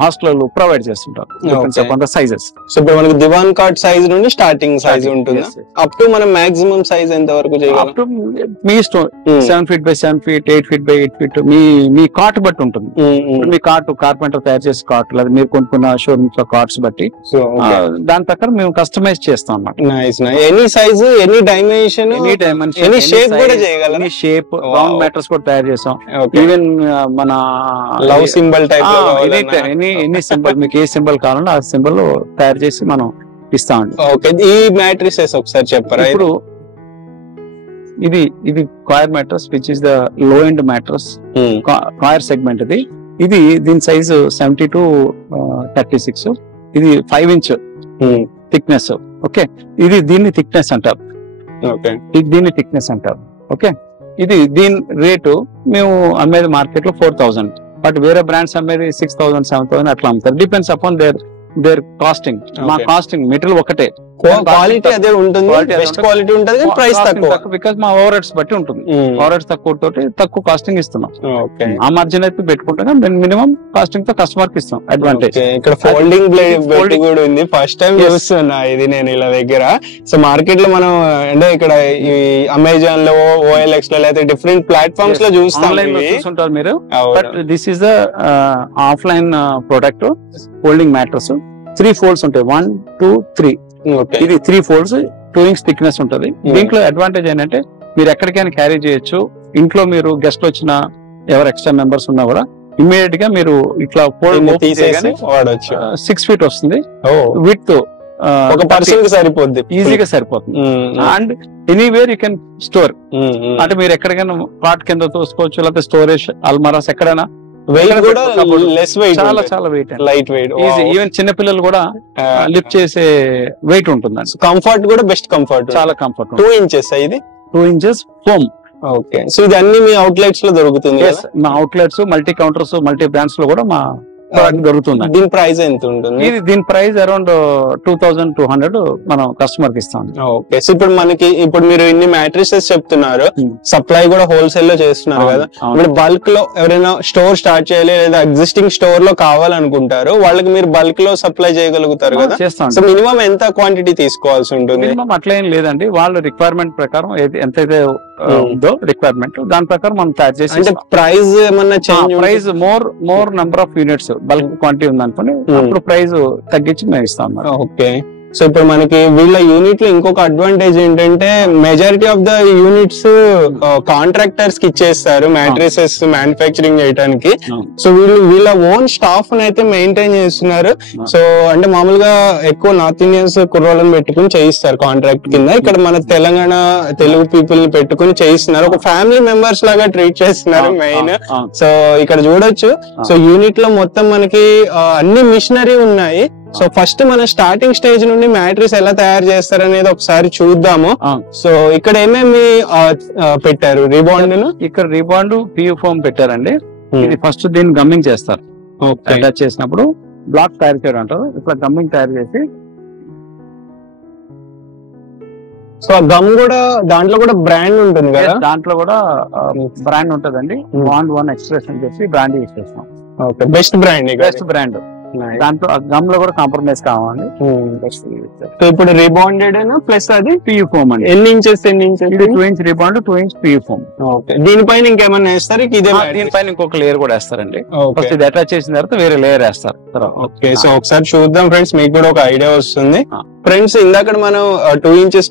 హాస్టల్ ప్రొవైడ్ చేస్తుంటారు సైజెస్. సో ఇప్పుడు మనకి దివాన్ కాట్ సైజ్ నుండి స్టార్టింగ్ సైజ్ ఉంటుంది, అప్ టు మనం మాక్సిమం సైజ్ ఎంత వరకు చేయగలం? మీ ఇష్టం. 7 feet by 7 feet, 8 feet by 8 feet, మీ కాట్ బట్టి ఉంటుంది. మీ కాట్ కార్పెంటర్ తయారు చేసే కాట్, లేదా మీరు కొనుక్కున్న షోరూమ్స్ లో కార్ట్స్ బట్టి దాని ప్రకారం మేము కస్టమైజ్ చేస్తాం అన్నమాట. Any size, any dimension, any shape కూడా చేయగలం. ఎనీ షేప్, రౌండ్ మ్యాటర్స్ కూడా తయారు చేస్తాం. ఈవెన్ మన love symbol type any symbol, మీకు ఏ సింబల్ కావాలంటే ఆ సింబల్ తయారు చేసి మనం ఇస్తామండి. ఓకే, ఈ మ్యాట్రిసెస్ ఒకసారి చెప్పరా? ఇప్పుడు ఇది coir mattress, which is the low end mattress, coir segment. ఇది దీని సైజు 72/36. ఇది 5 inch థిక్నెస్. ఓకే, దీన్ని థిక్నెస్ అంటారు. దీన్ని థిక్నెస్ అంటారు. ఓకే, ఇది దీని రేటు మేము అమ్మేది మార్కెట్ లో 4000, బట్ వేరే బ్రాండ్స్ అమ్మేది 6000, 7000 అట్లా అమ్ముతారు. Depends upon their costing. మా కాస్టింగ్ మెటీరియల్ ఒకటే, క్వాలిటీ అదే ఉంటుంది, బెస్ట్ క్వాలిటీ ఉంటుంది, కానీ ప్రైస్ తక్కువ బికాస్ మా ఓవర్ హెడ్స్ బట్టి ఉంటుంది. ఓవర్ హెడ్స్ తక్కువ తోటి తక్కువ కాస్టింగ్ ఇస్తున్నాం. ఆ మార్జిన్ అయితే పెట్టుకుంటాం, మినిమం కాస్టింగ్ తో కస్టమర్ కి ఇస్తాం అడ్వాంటేజ్. ఇక్కడ ఫోల్డింగ్ బ్లేడ్ కూడా ఉంది, ఫస్ట్ టైం చూస్తున్నా ఇది నేను ఇలా దగ్గర. సో మార్కెట్ లో మనం అంటే ఇక్కడ ఈ అమెజాన్ లో, OLX లో లేదా డిఫరెంట్ ప్లాట్ఫామ్స్ లో చూస్తుంటారు మీరు. But this is offline product. Folding mattress 3 folds ఉంటాయి, 1, 2, 3. ఇది 3 folds, 2 inch థిక్నెస్ ఉంటుంది. దీంట్లో అడ్వాంటేజ్ ఏంటంటే మీరు ఎక్కడికైనా క్యారీ చేయొచ్చు. ఇంట్లో మీరు గెస్ట్ వచ్చిన ఎవరు ఎక్స్ట్రా మెంబర్స్ ఉన్నా కూడా ఇమ్మీడియట్ గా మీరు ఇట్లా ఫోల్డ్ తీసేసి 6 feet వస్తుంది. విత్ ఒక పర్సన్ కి సరిపోద్ది, ఈజీగా సరిపోతుంది. And anywhere you can store. అంటే మీరు ఎక్కడికైనా పార్ట్ కింద తోసుకోవచ్చు, లేకపోతే స్టోరేజ్ అల్మారాస్ ఎక్కడైనా. చాలా చాలా weight, light weight, easy. Even చిన్న పిల్లలు కూడా లిఫ్ట్ చేసే వెయిట్ ఉంటుంది. కంఫర్ట్ కూడా బెస్ట్ కంఫర్ట్, చాలా కంఫర్ట్. 2 inches ఇది, 2 inches ఫోమ్. ఓకే. సో ఇది అన్ని మీ అవుట్లెట్స్ లో దొరుకుతుంది? మా outlets, multi counters, multi brands లో కూడా మా దొరుకుతుంది. దీని ప్రైస్ ఎంత ఉంటుంది? ఇది దీని ప్రైస్ అరౌండ్ 2200 మనం కస్టమర్ కి ఇస్తాం. ఓకే. సో ఇప్పుడు మీరు ఇన్ని మ్యాట్రిసెస్ చెప్తున్నారు, సప్లై కూడా హోల్సేల్ లో చేస్తున్నారు కదా. ఇప్పుడు బల్క్ లో ఎవరైనా స్టోర్ స్టార్ట్ చేయాలి లేదా ఎగ్జిస్టింగ్ స్టోర్ లో కావాలనుకుంటారు, వాళ్ళకి మీరు బల్క్ లో సప్లై చేయగలుగుతారు కదా? చేస్తాం. సో మినిమం ఎంత క్వాంటిటీ తీసుకోవాల్సి ఉంటుంది? మినిమం అట్లా ఏం లేదండి, వాళ్ళ రిక్వైర్మెంట్ ప్రకారం ఎంతైతే ఉందో రిక్వైర్మెంట్ దాని ప్రకారం మనం తయారు చేసి. అంటే ప్రైస్ ఏమన్నా change? Price more number of units bulk quantity ఉందనుకోండి, అప్పుడు ప్రైస్ తగ్గించి మేము ఇస్తాం. ఓకే. సో ఇప్పుడు మనకి వీళ్ళ యూనిట్ లో ఇంకొక అడ్వాంటేజ్ ఏంటంటే majority of the units contractors కి ఇచ్చేస్తారు మ్యాట్రిసెస్ మ్యానుఫ్యాక్చరింగ్ చేయడానికి. సో వీళ్ళ ఓన్ స్టాఫ్ అయితే మెయింటైన్ చేస్తున్నారు. సో అంటే మామూలుగా ఎక్కువ నార్త్ ఇండియన్స్ కుర్రోళ్ళని పెట్టుకుని చేయిస్తారు కాంట్రాక్ట్ కింద. ఇక్కడ మన తెలంగాణ తెలుగు పీపుల్ ని పెట్టుకుని చేయిస్తున్నారు, ఒక ఫ్యామిలీ మెంబర్స్ లాగా ట్రీట్ చేస్తున్నారు మెయిన్. సో ఇక్కడ చూడొచ్చు. సో యూనిట్ లో మొత్తం మనకి అన్ని మిషనరీ ఉన్నాయి. సో ఫస్ట్ మన స్టార్టింగ్ స్టేజ్ నుండి మ్యాట్రిస్ ఎలా తయారు చేస్తారనేది ఒకసారి చూద్దాము. సో ఇక్కడ ఏమేమి పెట్టారు? రిబాండ్, ఇక్కడ రిబాండ్, PU ఫోమ్ పెట్టారండి. ఇది ఫస్ట్ దీన్ని గమ్మింగ్ చేస్తారు. అటాచ్ చేసినప్పుడు బ్లాక్ తయారు చేయడం అంటారు. ఇట్లా గమ్మింగ్ తయారు చేసి, సో గమ్ కూడా దాంట్లో కూడా బ్రాండ్ ఉంటుంది కదా? దాంట్లో కూడా బ్రాండ్ ఉంటదండి. బాండ్ 1 ఎక్స్ప్రెస్ అని చెప్పి బ్రాండ్ యూజ్ చేస్తాం. Okay. Best brand, best brand. దాంట్లో గమ్ లో కూడా కాంప్రమైజ్ కావాలి. సో ఇప్పుడు రిబాండెడ్ ప్లస్ అది PU ఫోమ్ అండి. ఎన్ని inches? 2 inch రిబాండ్, 2 inch PU foam. దీనిపైన ఇంకేమన్నా వేస్తారు? దీనిపైన ఇంకొక లేయర్ కూడా వేస్తారండి. ఫస్ట్ ఇది అటాచ్ చేసిన తర్వాత వేరే లేయర్ వేస్తారు. ఓకే. సో ఒకసారి చూద్దాం ఫ్రెండ్స్, మీకు కూడా ఒక ఐడియా వస్తుంది. ఫ్రెండ్స్ ఇందాక మనం 2 inches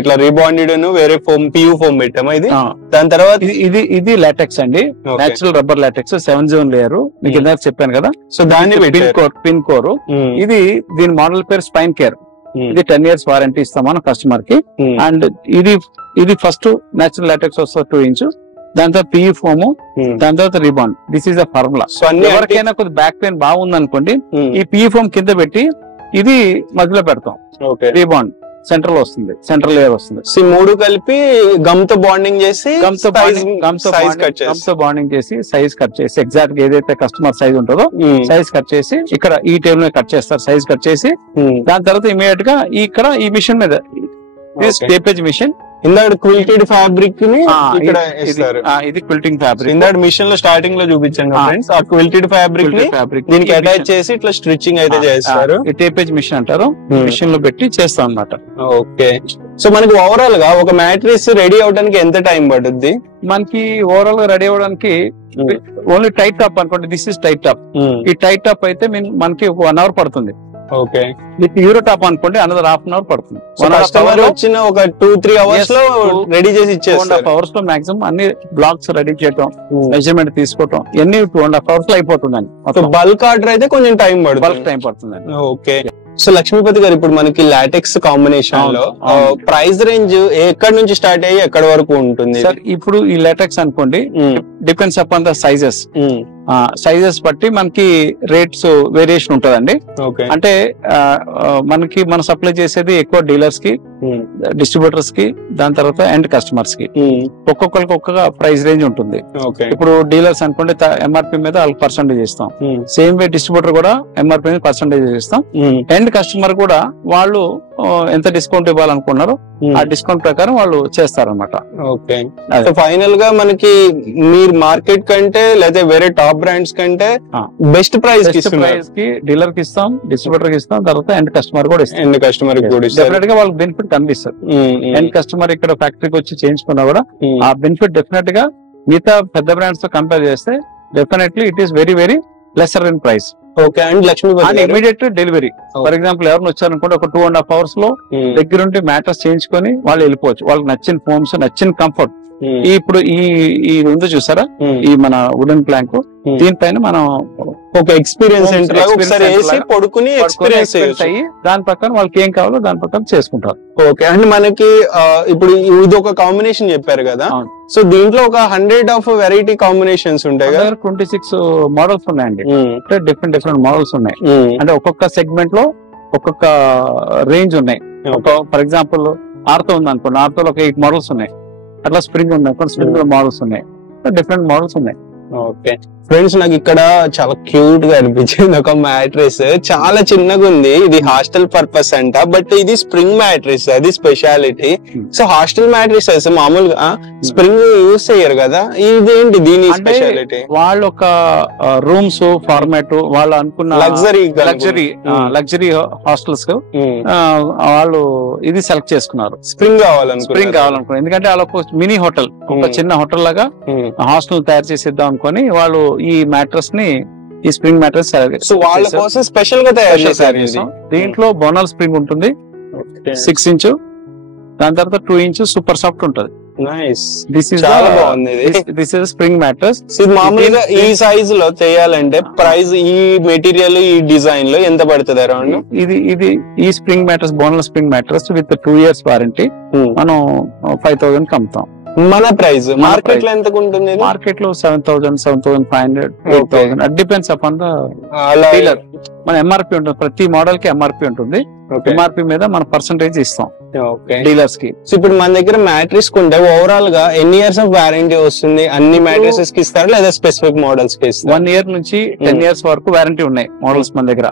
ఇట్లా రిబాండెడ్ వేరే ఫోమ్ PU ఫోమ్ పెట్టాము. ఇది దాని తర్వాత ఇది లాటెక్స్ అండి, natural rubber LaTeX 7 zone layer. మీకు ఇందాక చెప్పాను కదా. సో దాన్ని పిన్ కోర్. ఇది దీని మోడల్ పేరు స్పైన్ కేర్. ఇది 10 years వారంటీ ఇస్తాం మన కస్టమర్ కి. అండ్ ఇది ఫస్ట్ నేచురల్ లాటెక్స్ వస్తుంది 2 inch, దాని తర్వాత PU ఫోమ్, దాని తర్వాత రిబాండ్. This is a formula. ఎవరికైనా కొద్ది బ్యాక్ పెయిన్ బాగుంది అనుకోండి, ఈ PU ఫోమ్ కింద పెట్టి ఇది మధ్యలో పెడతాం. రిబాండ్ సెంట్రల్ వస్తుంది, సెంట్రల్ లేయర్ వస్తుంది. మూడు కలిపి గమ్ తో బాండింగ్ చేసి, గమ్ తో బాండింగ్ చేసి సైజ్ కట్ చేసి, ఎగ్జాక్ట్ గా ఏదైతే కస్టమర్ సైజ్ ఉంటుందో సైజ్ కట్ చేసి ఇక్కడ ఈ టేబుల్ మీద కట్ చేస్తారు. సైజ్ కట్ చేసి దాని తర్వాత ఇమీడియట్ గా ఇక్కడ ఈ మిషన్ మీద టేపేజ్ మిషన్, ఇందాక క్విల్టెడ్ ఫ్యాబ్రిక్ ని ఇక్కడ ఇస్తారు. ఇది క్విల్టింగ్ ఫ్యాబ్రిక్. ఇందాక మిషన్ లో స్టార్టింగ్ లో చూపించాను ఫ్రెండ్స్. ఆ క్విల్టెడ్ ఫ్యాబ్రిక్ ని దీనికి అటాచ్ చేసి ఇట్లా స్టిచ్చింగ్ అయితే చేస్తారు. ఈ టేపేజ్ మిషన్ అంటారు. మిషన్ లో పెట్టి చేస్తాం అన్నమాట. ఓకే. సో మనకి ఓవరాల్ గా ఒక మ్యాట్రిస్ రెడీ అవడానికి ఎంత టైం పడుద్ది? మనకి ఓవరాల్ గా రెడీ అవడానికి ఓన్లీ టైట్ టాప్ అనుకోండి, దిస్ ఇస్ టైట్ టాప్. ఈ టైట్ టాప్ అయితే మనకి 1 hour పడుతుంది. ఓకే. యూరో టాప్ అనుకోండి అనదర్ 1/2 hour పడుతుంది. కస్టమర్ వచ్చిన ఒక 2-3 hours లో రెడీ చేసి ఇచ్చేస్తారు. 2.5 hours లో మాక్సిమం అన్ని బ్లాక్స్ రెడీ చేయడం, మెజర్మెంట్ తీసుకోవడం ఎన్ని 2.5 hours లో అయిపోతుందండి. బల్క్ ఆర్డర్ అయితే కొంచెం టైం పడుతుంది. బల్క్ టైం పడుతుందండి. ఓకే. సో లక్ష్మీపతి గారు, ఇప్పుడు మనకి లాటెక్స్ కాంబినేషన్ లో ప్రైస్ రేంజ్ ఎక్కడి నుంచి స్టార్ట్ అయ్యి ఎక్కడి వరకు ఉంటుంది? సార్ ఇప్పుడు ఈ లాటెక్స్ అనుకోండి, డిపెండ్స్ అపాన్ ద సైజెస్ బట్టి మనకి రేట్స్ వేరియేషన్ ఉంటదండి. అంటే మనకి మనం సప్లై చేసేది ఎక్కువ డీలర్స్ కి, డిస్ట్రిబ్యూటర్స్ కి, దాని తర్వాత ఎండ్ కస్టమర్స్ కి ఒక్కొక్కరికి ఒక్కొక్క ప్రైస్ రేంజ్ ఉంటుంది. ఇప్పుడు డీలర్స్ అనుకుంటే ఎంఆర్పి మీద వాళ్ళకి పర్సెంటేజ్ ఇస్తాం, సేమ్ వే డిస్ట్రిబ్యూటర్ కూడా ఎంఆర్పి మీద పర్సెంటేజ్ ఇస్తాం. ఎండ్ కస్టమర్ కూడా వాళ్ళు ఎంత డిస్కౌంట్ ఇవ్వాలనుకున్నారో ఆ డిస్కౌంట్ ప్రకారం వాళ్ళు చేస్తారనమాట. ఓకే, ఫైనల్ గా మనకి మీరు మార్కెట్ కంటే లేదా వేరే టాప్ బ్రాండ్స్ కంటే బెస్ట్ ప్రైస్ కి డీలర్ కి ఇస్తాం, డిస్ట్రిబ్యూటర్ కి ఇస్తాం, తర్వాత ఎండ్ కస్టమర్ కూడా ఇస్తాం. ఎండ్ కస్టమర్ డెఫినెట్ గా వాళ్ళకి బెనిఫిట్ కనిపిస్తుంది. ఎండ్ కస్టమర్ ఇక్కడ ఫ్యాక్టరీకి వచ్చి చేయించుకున్నా కూడా ఆ బెనిఫిట్ డెఫినెట్ గా మిగతా పెద్ద బ్రాండ్స్ తో కంపేర్ చేస్తే definitely it is very very lesser in price. Okay, and Lakshmi immediate delivery. For example ఎవరిని వచ్చారనుకుంటే ఒక 2.5 hours లో దగ్గరుండి మ్యాటర్స్ చేయించుకొని వాళ్ళు వెళ్ళిపోవచ్చు. వాళ్ళకి నచ్చిన ఫోమ్స్, నచ్చిన కంఫర్ట్. ఇప్పుడు ఈ ఉంది చూసారా, ఈ మన వుడెన్ ప్లాంక్, దీనిపైన మనం ఒక ఎక్స్పీరియన్స్ పడుకుని ఎక్స్పీరియన్స్ అయ్యి దాని ప్రకారం వాళ్ళకి ఏం కావాలో దాని ప్రకారం చేసుకుంటారు. ఓకే, అండ్ మనకి ఇప్పుడు ఇది ఒక కాంబినేషన్ చెప్పారు కదా, సో దీంట్లో ఒక 100 ఆఫ్ వెరైటీ కాంబినేషన్స్ ఉంటాయి కదా. 26 మోడల్స్ ఉన్నాయండి, డిఫరెంట్ మోడల్స్ ఉన్నాయి. అంటే ఒక్కొక్క సెగ్మెంట్ లో ఒక్కొక్క రేంజ్ ఉన్నాయి. ఫర్ ఎగ్జాంపుల్ ఆర్తో ఉంది అనుకోండి, ఆర్తో ఒక 8 మోడల్స్ ఉన్నాయి. అట్లా స్ప్రింగ్ ఉంది అనుకోండి, స్ప్రింగ్ మోడల్స్ ఉన్నాయి, డిఫరెంట్ మోడల్స్ ఉన్నాయి. ఓకే ఫ్రెండ్స్, నాకు ఇక్కడ చాలా క్యూట్ గా అనిపించింది ఒక మ్యాట్రెస్. చాలా చిన్నగా ఉంది. ఇది హాస్టల్ పర్పస్ అంట, బట్ ఇది స్ప్రింగ్ మ్యాట్రెస్, అది స్పెషాలిటీ. సో హాస్టల్ మ్యాట్రెసెస్ మామూలుగా స్ప్రింగ్ యూజ్ చేయరు కదా, ఇదేంటి దీని స్పెషాలిటీ? వాళ్ళు ఒక రూమ్స్ ఫార్మాట్ వాళ్ళు అనుకున్న లగ్జరీ హాస్టల్స్ వాళ్ళు ఇది సెలెక్ట్ చేసుకున్నారు, స్ప్రింగ్ కావాలనుకున్నారు. ఎందుకంటే వాళ్ళకు మినీ హోటల్, ఒక చిన్న హోటల్ లాగా హాస్టల్ తయారు చేసేద్దాం అనుకొని వాళ్ళు ఈ మ్యాట్రెస్ ని, ఈ స్ప్రింగ్ మ్యాట్రెస్ వాళ్ళ కోసం స్పెషల్ గా తయారు చేశారు. దీంట్లో బోనల్ స్ప్రింగ్ ఉంటుంది 6 inch, దాని తర్వాత 2 inch సూపర్ సాఫ్ట్ ఉంటుంది. This is spring mattress. మామూలుగా ఈ సైజ్ లో చేయాలంటే ప్రైస్, ఈ మెటీరియల్, ఈ డిజైన్ లో ఎంత పడుతుంది అరౌండ్? ఇది ఈ spring mattress, bonnell spring mattress with 2 years warranty మనం 5,000 కి అమ్ముతాం. మన ప్రైస్ మార్కెట్ లో ఎంత ఉంటుంది? మార్కెట్ లో 7,000, 7,500, 8,000 డిపెండ్స్ అపాన్ ద డీలర్. మన ఎంఆర్పి ఉంటుంది, ప్రతి మోడల్ కి ఎంఆర్పి ఉంటుంది. ఎంఆర్పి మీద మన పర్సంటేజ్ ఇస్తాం డీలర్స్ కి. సో ఇప్పుడు మన దగ్గర మ్యాట్రిక్స్ కొంటే ఓవరాల్ గా ఎన్ని ఇయర్స్ ఆఫ్ వారంటీ వస్తుంది? అన్ని మ్యాట్రిసెస్ కి ఇస్తారు లేదా స్పెసిఫిక్ మోడల్స్ కి ఇస్తారు? 1 year నుంచి 10 years వరకు వారంటీ ఉన్నాయి మోడల్స్ మన దగ్గర.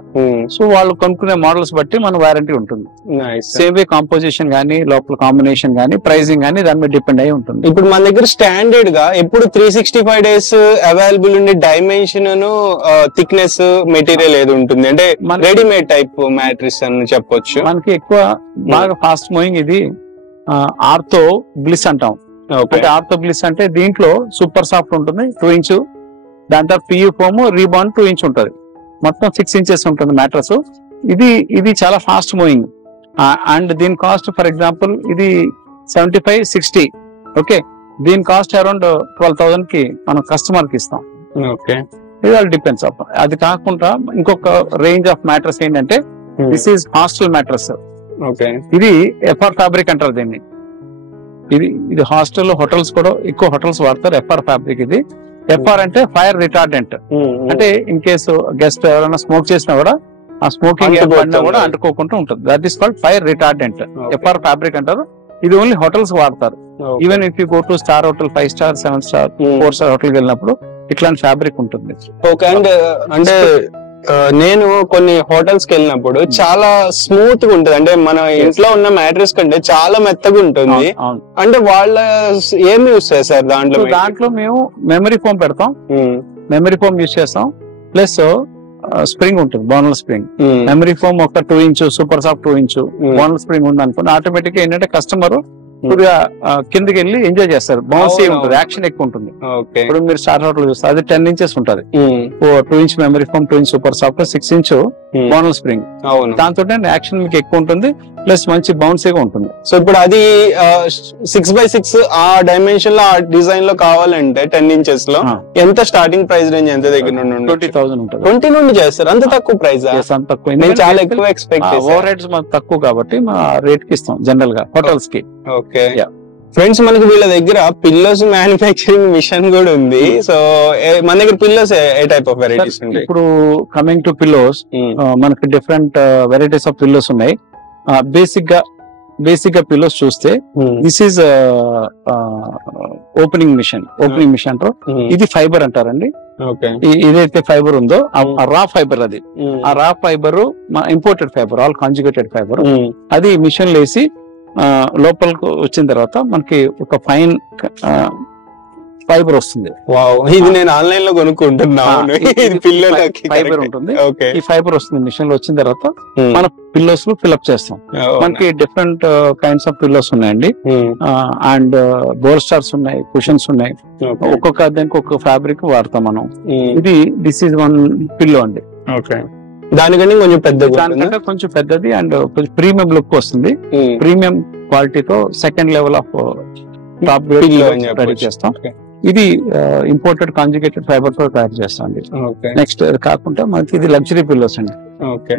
సో వాళ్ళు కొనుక్కునే మోడల్స్ బట్టి మన వారంటీ ఉంటుంది. సేమ్ వే కాంపోజిషన్ గానీ, లోపల కాంబినేషన్ గానీ, ప్రైసింగ్ గానీ దాని మీద డిపెండ్ అయి ఉంటుంది. ఇప్పుడు మన దగ్గర స్టాండర్డ్ గా ఎప్పుడు 365 days అవైలబుల్ ఉండే డైమెన్షన్, థిక్నెస్, మెటీరియల్ ఏది ఉంటుంది? అంటే రెడీమేడ్ టైప్ మ్యాట్రిక్స్ అని చెప్పొచ్చు. మనకి ఎక్కువ బాగా ఫాస్ట్ మూవింగ్ ఇది ఆర్థో బ్లిస్ అంటాం. అంటే ఆర్థో బ్లిస్ అంటే దీంట్లో సూపర్ సాఫ్ట్ ఉంటుంది 2 inch, దాని తర్వాత పియూ ఫోమ్, రీబాండ్ 2 inch ఉంటుంది. మొత్తం 6 inches ఉంటుంది మ్యాట్రస్. ఇది చాలా ఫాస్ట్ మూవింగ్. అండ్ దీని కాస్ట్ ఫర్ ఎగ్జాంపుల్ ఇది 75-60. ఓకే, దీని కాస్ట్ అరౌండ్ 12,000 కి మనం కస్టమర్ కి ఇస్తాం. ఓకే, ఇది ఆల్ డిపెండ్స్ అప్. అది కాకుండా ఇంకొక రేంజ్ ఆఫ్ మ్యాట్రస్ ఏంటంటే దిస్ ఈజ్ హాస్టల్ మ్యాట్రస్. ఇది ఎఫ్ఆర్ ఫ్యాబ్రిక్ అంటారు దీన్ని. ఇది హాస్టల్, హోటల్స్ కూడా ఎక్కువ హోటల్స్ వాడతారు ఎఫ్ఆర్ ఫ్యాబ్రిక్. ఇది ఎఫ్ఆర్ అంటే ఫైర్ రిటార్డెంట్. అంటే ఇన్ కేసు గెస్ట్ ఎవరైనా స్మోక్ చేసినా కూడా ఆ స్మోకింగ్ కూడా అంటుకోకుండా ఉంటుంది. That is called fire retardant. FR fabric అంటారు. ఇది ఓన్లీ హోటల్స్ వాడతారు. Even if you go to star hotel, 5 star, 7 star, 4 star హోటల్కి వెళ్ళినప్పుడు ఇట్లాంటి ఫ్యాబ్రిక్ ఉంటుంది. ఓకే, అండ్ అంటే నేను కొన్ని హోటల్స్ కి వెళ్ళినప్పుడు చాలా స్మూత్ గా ఉంటుంది. అంటే మన ఇంట్లో ఉన్న మ్యాట్రెస్ కంటే చాలా మెత్తగా ఉంటుంది. అంటే వాళ్ళ ఏమి యూస్ చేస్తారు దాంట్లో? మేము మెమరీ ఫోమ్ పెడతాం, మెమరీ ఫోమ్ యూస్ చేస్తాం. ప్లస్ స్ప్రింగ్ ఉంటుంది, బోనల్ స్ప్రింగ్. మెమరీ ఫోమ్ ఒక 2 inch, super soft 2 inch, bonnell spring ఉంది అనుకోండి, ఆటోమేటిక్ గా ఏంటంటే కస్టమర్ కొద్దిగా కిందకి వెళ్ళి ఎంజాయ్ చేస్తారు. బౌన్సీ ఉంటుంది, యాక్షన్ ఎక్కువ ఉంటుంది. ఇప్పుడు మీరు స్టార్ హోటల్ చూస్తారు, అది 10 inches ఉంటుంది. 2 inch memory foam, 2 inch super soft, 6 inch bonnell spring. దాంతో యాక్షన్ మీకు ఎక్కువ ఉంటుంది, ప్లస్ మంచి బౌన్సీగా ఉంటుంది. సో ఇప్పుడు అది 6x6 ఆ డైమెన్షన్ లో, ఆ డిజైన్ లో కావాలంటే 10 inches లో ఎంత స్టార్టింగ్ ప్రైస్ రేంజ్ ఎంత దగ్గర నుండి? 20,000 ఉంటుంది. 20 నుండి చేస్తారు? అంత తక్కువ ప్రైస్? అంత తక్కువ. నేను చాలా ఎక్కువ ఎక్స్పెక్ట్ చేశాను. ఓవర్ హెడ్స్ మనకు తక్కువ కాబట్టి మా రేట్ కి ఇస్తాం జనరల్ గా హోటల్స్ కి. ఓకే ఫ్రెండ్స్, మనకి వీళ్ళ దగ్గర పిల్లోస్ మ్యానుఫ్యాక్చరింగ్ మిషన్ కూడా ఉంది. సో మన దగ్గర pillows A type of varieties ఉంటాయి? ఇప్పుడు కమింగ్ టు పిల్లోస్, మనకి డిఫరెంట్ వెరైటీస్ ఆఫ్ పిల్లోస్ ఉన్నాయి. బేసిక్ గా బేసిక్ గా పిల్లోస్ చూస్తే దిస్ ఈజ్ ఓపెనింగ్ మిషన్ అంటారు. ఇది ఫైబర్ అంటారండి. ఏదైతే ఫైబర్ ఉందో ఆ రా ఫైబర్, అది ఆ రా fibre imported fibre, all conjugated fibre, అది మిషన్ లేసి లోపలికి వచ్చిన తర్వాత మనకి ఒక ఫైన్ ఫైబర్ వస్తుంది. ఇది నేను ఆన్లైన్ లో కొనుక్కుంటున్నాను. ఫైబర్ ఉంటుంది. ఈ ఫైబర్ వస్తుంది మిషన్ లో వచ్చిన తర్వాత మన పిల్లోస్ లో ఫిల్అప్ చేస్తాం. మనకి డిఫరెంట్ కైండ్స్ ఆఫ్ పిల్లోస్ ఉన్నాయండి. అండ్ బోల్స్టర్స్ ఉన్నాయి, కుషన్స్ ఉన్నాయి. ఒక్కొక్క దానికి ఒక్కొక్క ఫ్యాబ్రిక్ వాడతాం మనం. ఇది దిస్ ఈజ్ వన్ పిల్లో అండి. దానికంటే కొంచెం పెద్దది, దానికంటే కొంచెం పెద్దది అండ్ కొంచెం ప్రీమియం లుక్ వస్తుంది. ప్రీమియం క్వాలిటీతో second level of top grade ready చేస్తాం. ఇది ఇంపోర్టెడ్ కాంజుగేటెడ్ ఫైబర్ తో తయారు చేస్తాం అండి. నెక్స్ట్ కాకుండా మనకి ఇది లగ్జరీ పిల్లోస్ అండి.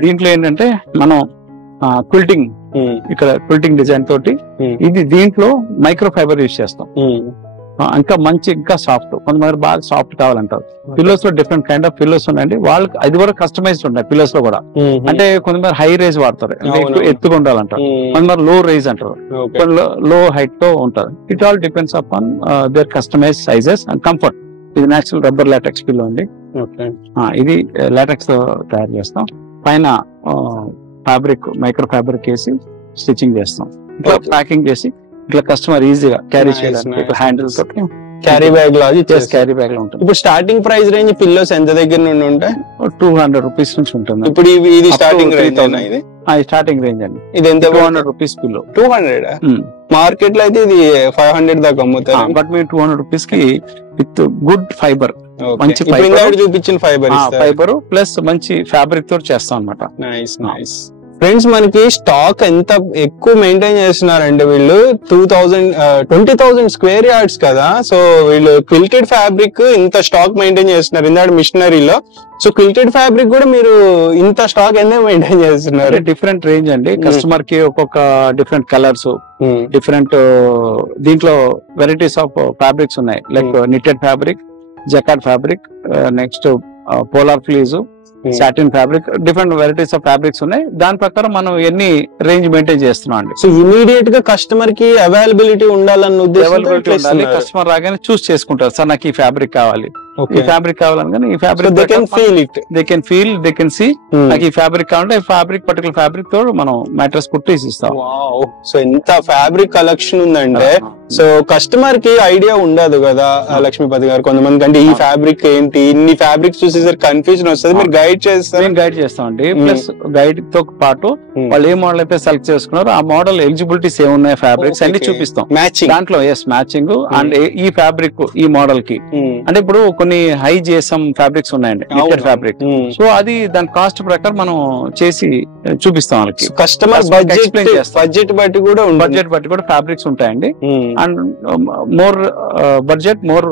దీంట్లో ఏంటంటే మనం క్విల్టింగ్, ఇక్కడ క్విల్టింగ్ డిజైన్ తోటి ఇది దీంట్లో మైక్రో ఫైబర్ యూజ్ చేస్తాం. ఇంకా మంచి, ఇంకా సాఫ్ట్. కొంతమంది బాగా సాఫ్ట్ కావాలంటారు. పిల్లోస్ లో డిఫరెంట్ కైండ్ ఆఫ్ పిల్లోస్ ఉన్నాయండి. వాళ్ళకి అది కూడా కస్టమైజ్డ్ ఉన్నాయి పిల్లోస్ లో కూడా. అంటే కొంతమంది హై రేజ్ వాడతారు, ఎత్తుగా ఉండాలంటారు. కొంతమంది లో రేజ్ అంటారు, లో హైట్ తో ఉంటారు. It all depends upon their customise sizes and comfort. ఇది నేచురల్ రబ్బర్ లాటెక్స్ పిల్లో అండి. ఇది లాటెక్స్ తో తయారు చేస్తాం. పైన ఫ్యాబ్రిక్, మైక్రో ఫ్యాబ్రిక్ వేసి స్టిచ్చింగ్ చేస్తాం. ఇట్లా ప్యాకింగ్ చేసి ఇట్లా కస్టమర్ ఈజీగా క్యారీ చేయడానికి హ్యాండిల్ తోటి క్యారీ బ్యాగ్ లో క్యారీ బ్యాగ్ లో ఉంటుంది. ఇప్పుడు స్టార్టింగ్ ప్రైస్ రేంజ్ పిల్లోస్ ఎంత దగ్గర నుండి ఉంటాయి? 200 రూపీస్ నుంచి ఉంటుంది. ఇప్పుడు ఇది స్టార్టింగ్ రేంజ్ స్టార్టింగ్ రేంజ్ అండి. ఇది ఎంత? 200 రూపీస్ పిల్లో. 200 మార్కెట్ లో అయితే ఇది 500 దాకా అమ్ముతారు. బట్ మీరు 200 రూపీస్ కి విత్ గుడ్ ఫైబర్, మంచి చూపించిన ఫైబర్ ప్లస్ మంచి ఫ్యాబ్రిక్ తో చేస్తాం అనమాట. Nice nice. ఫ్రెండ్స్, మనకి స్టాక్ ఎంత ఎక్కువ మెయింటైన్ చేస్తున్నారంటే వీళ్ళు 20,000 స్క్వేర్ యార్డ్స్ కదా. సో వీళ్ళు క్విల్టెడ్ ఫ్యాబ్రిక్ ఇంత స్టాక్ మెయింటైన్ చేస్తున్నారు ఇందాక మిషనరీలో. సో క్విల్టెడ్ ఫ్యాబ్రిక్ కూడా మీరు ఇంత స్టాక్ ఎందుకు మెయింటైన్ చేస్తున్నారు? డిఫరెంట్ రేంజ్ అండి. కస్టమర్ కి ఒక్కొక్క డిఫరెంట్ కలర్స్, డిఫరెంట్ దీంట్లో వెరైటీస్ ఆఫ్ ఫ్యాబ్రిక్స్ ఉన్నాయి. Like knitted fabric, jacquard fabric, next polar ఫ్లీజ్, satin fabric, different varieties of fabrics ఉన్నాయి. దాని ప్రకారం మనం ఎన్ని రేంజ్ మెయింటైన్ చేస్తున్నాం అండి. సో ఇమీడియట్ గా కస్టమర్ కి అవైలబిలిటీ ఉండాలన్న ఉద్దేశం. కస్టమర్ రాగానే చూస్ చేసుకుంటారు, సార్ నాకు ఈ ఫ్యాబ్రిక్ కావాలి, ఈ ఫ్యాబ్రిక్ కావాలని. ఈ fabric they can feel, they can see నాకు ఈ ఫ్యాబ్రిక్ కావాలంటే ఫ్యాబ్రిక్, పర్టికులర్ ఫ్యాబ్రిక్ తో మనం మ్యాట్రెస్ కుట్టి ఇస్తాం. సో ఎంత ఫ్యాబ్రిక్ కలెక్షన్ ఉందంటే, సో కస్టమర్ కి ఐడియా ఉండదు కదా లక్ష్మీపతి గారు. కొంతమంది అంటే ఈ ఫ్యాబ్రిక్ ఏంటి, ఇన్ని ఫ్యాబ్రిక్ చూసేసరికి కన్ఫ్యూజన్ వస్తుంది. మీరు గైడ్ చేస్తారు? గైడ్ చేస్తామండి. ప్లస్ గైడ్ తో పాటు వాళ్ళు ఏ మోడల్ అయితే సెలెక్ట్ చేసుకున్నారో ఆ మోడల్ ఎలిజిబిలిటీస్ ఏమున్నాయి, ఫ్యాబ్రిక్స్ అన్ని చూపిస్తాం. దాంట్లో మ్యాచింగ్ అండ్ ఈ ఫ్యాబ్రిక్ ఈ మోడల్ కి. అంటే ఇప్పుడు కొన్ని హై జిఎస్ఎం ఫ్యాబ్రిక్స్ ఉన్నాయండి, నిట్టెడ్ ఫ్యాబ్రిక్. సో అది దాని కాస్ట్ ప్రకారం మనం చేసి చూపిస్తాం వాళ్ళకి. కస్టమర్ బడ్జెట్ బట్టి కూడా ఫ్యాబ్రిక్స్ ఉంటాయండి. And more budget, more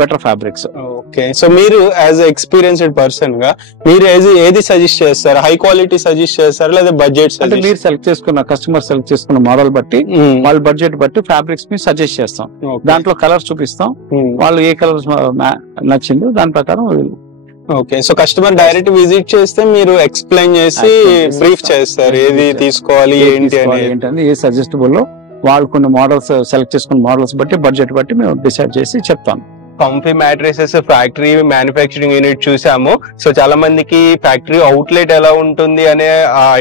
better fabrics. Okay. So మీరు యాజ్ ఎక్స్పీరియన్స్డ్ పర్సన్ గా మీరు ఏది సజెస్ట్ చేస్తారు? హై క్వాలిటీ సజెస్ట్ చేస్తారా లేదా బడ్జెట్? అంటే మీరు సెలెక్ట్ చేసుకున్న, కస్టమర్ సెలెక్ట్ చేసుకున్న మోడల్ బట్టి, వాళ్ళ బడ్జెట్ బట్టి ఫ్యాబ్రిక్స్ ని సజెస్ట్ చేస్తాం. దాంట్లో కలర్స్ చూపిస్తాం, వాళ్ళు ఏ కలర్స్ నచ్చిందో దాని ప్రకారం. Okay. So customer direct visit చేస్తే మీరు ఎక్స్ప్లెయిన్ చేసి బ్రీఫ్ చేస్తారు ఏది తీసుకోవాలి ఏంటి ఏ సజెస్టబుల్ లో. వాళ్ళు కొన్ని మోడల్స్ సెలెక్ట్ చేసుకున్న మోడల్స్ బట్టి, బడ్జెట్ బట్టి మేము డిసైడ్ చేసి చెప్తాం. Comfy matrices factory manufacturing unit చూసాము. సో చాలా మందికి ఫ్యాక్టరీ అవుట్లెట్ ఎలా ఉంటుంది అనే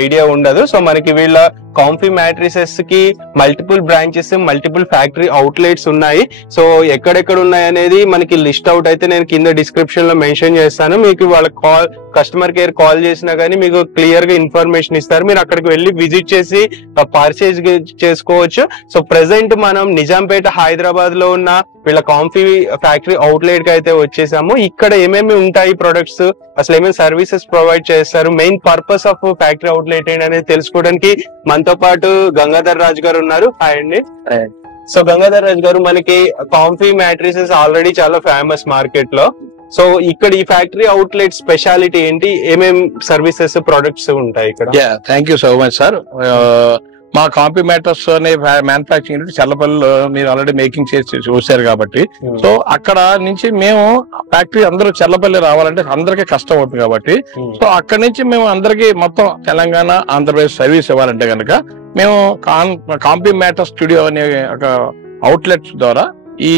ఐడియా ఉండదు. సో మనకి వీళ్ళ కాంఫీ మ్యాట్రిసెస్ కి multiple branches, multiple factory outlets ఉన్నాయి. సో ఎక్కడెక్కడ ఉన్నాయి అనేది మనకి లిస్ట్ అవుట్ అయితే నేను కింద డిస్క్రిప్షన్ లో మెన్షన్ చేస్తాను. మీకు వాళ్ళ కస్టమర్ కేర్ కాల్ చేసినా గానీ మీకు క్లియర్ గా ఇన్ఫర్మేషన్ ఇస్తారు. మీరు అక్కడికి వెళ్ళి విజిట్ చేసి పర్చేజ్ చేసుకోవచ్చు. సో ప్రెసెంట్ మనం నిజాంపేట హైదరాబాద్ లో ఉన్న వీళ్ళ కాంఫీ ఫ్యాక్టరీ అవుట్లెట్ కి అయితే వచ్చేసాము. ఇక్కడ ఏమేమి ఉంటాయి ప్రొడక్ట్స్, అసలు ఏమేమి సర్వీసెస్ ప్రొవైడ్ చేస్తారు, main purpose of factory outlet ఏంటి అనేది తెలుసుకోవడానికి మనతో పాటు గంగాధర్ రాజ్ గారు ఉన్నారు. హాయ్ అండి. సో గంగాధర్ రాజ్ గారు, మనకి కాంఫీ మ్యాట్రిసెస్ ఆల్రెడీ చాలా ఫేమస్ మార్కెట్ లో. సో ఇక్కడ ఈ ఫ్యాక్టరీ అవుట్లెట్ స్పెషాలిటీ ఏంటి, ఏమేం సర్వీసెస్ ప్రొడక్ట్స్ ఉంటాయి ఇక్కడ? Thank you so much sir. మా కాంపీ మ్యాటర్స్ అనే మ్యానుఫాక్చరింగ్ యూనిట్ చల్లపల్లిలో మీరు ఆల్రెడీ మేకింగ్ చేసి చూశారు కాబట్టి, సో అక్కడ నుంచి మేము ఫ్యాక్టరీ అందరూ చల్లపల్లి రావాలంటే అందరికీ కష్టం అవుతుంది కాబట్టి, సో అక్కడ నుంచి మేము అందరికీ మొత్తం తెలంగాణ ఆంధ్రప్రదేశ్ సర్వీస్ ఇవ్వాలంటే కనుక మేము కాంపీ మ్యాటర్ స్టూడియో అనే ఒక అవుట్లెట్ ద్వారా ఈ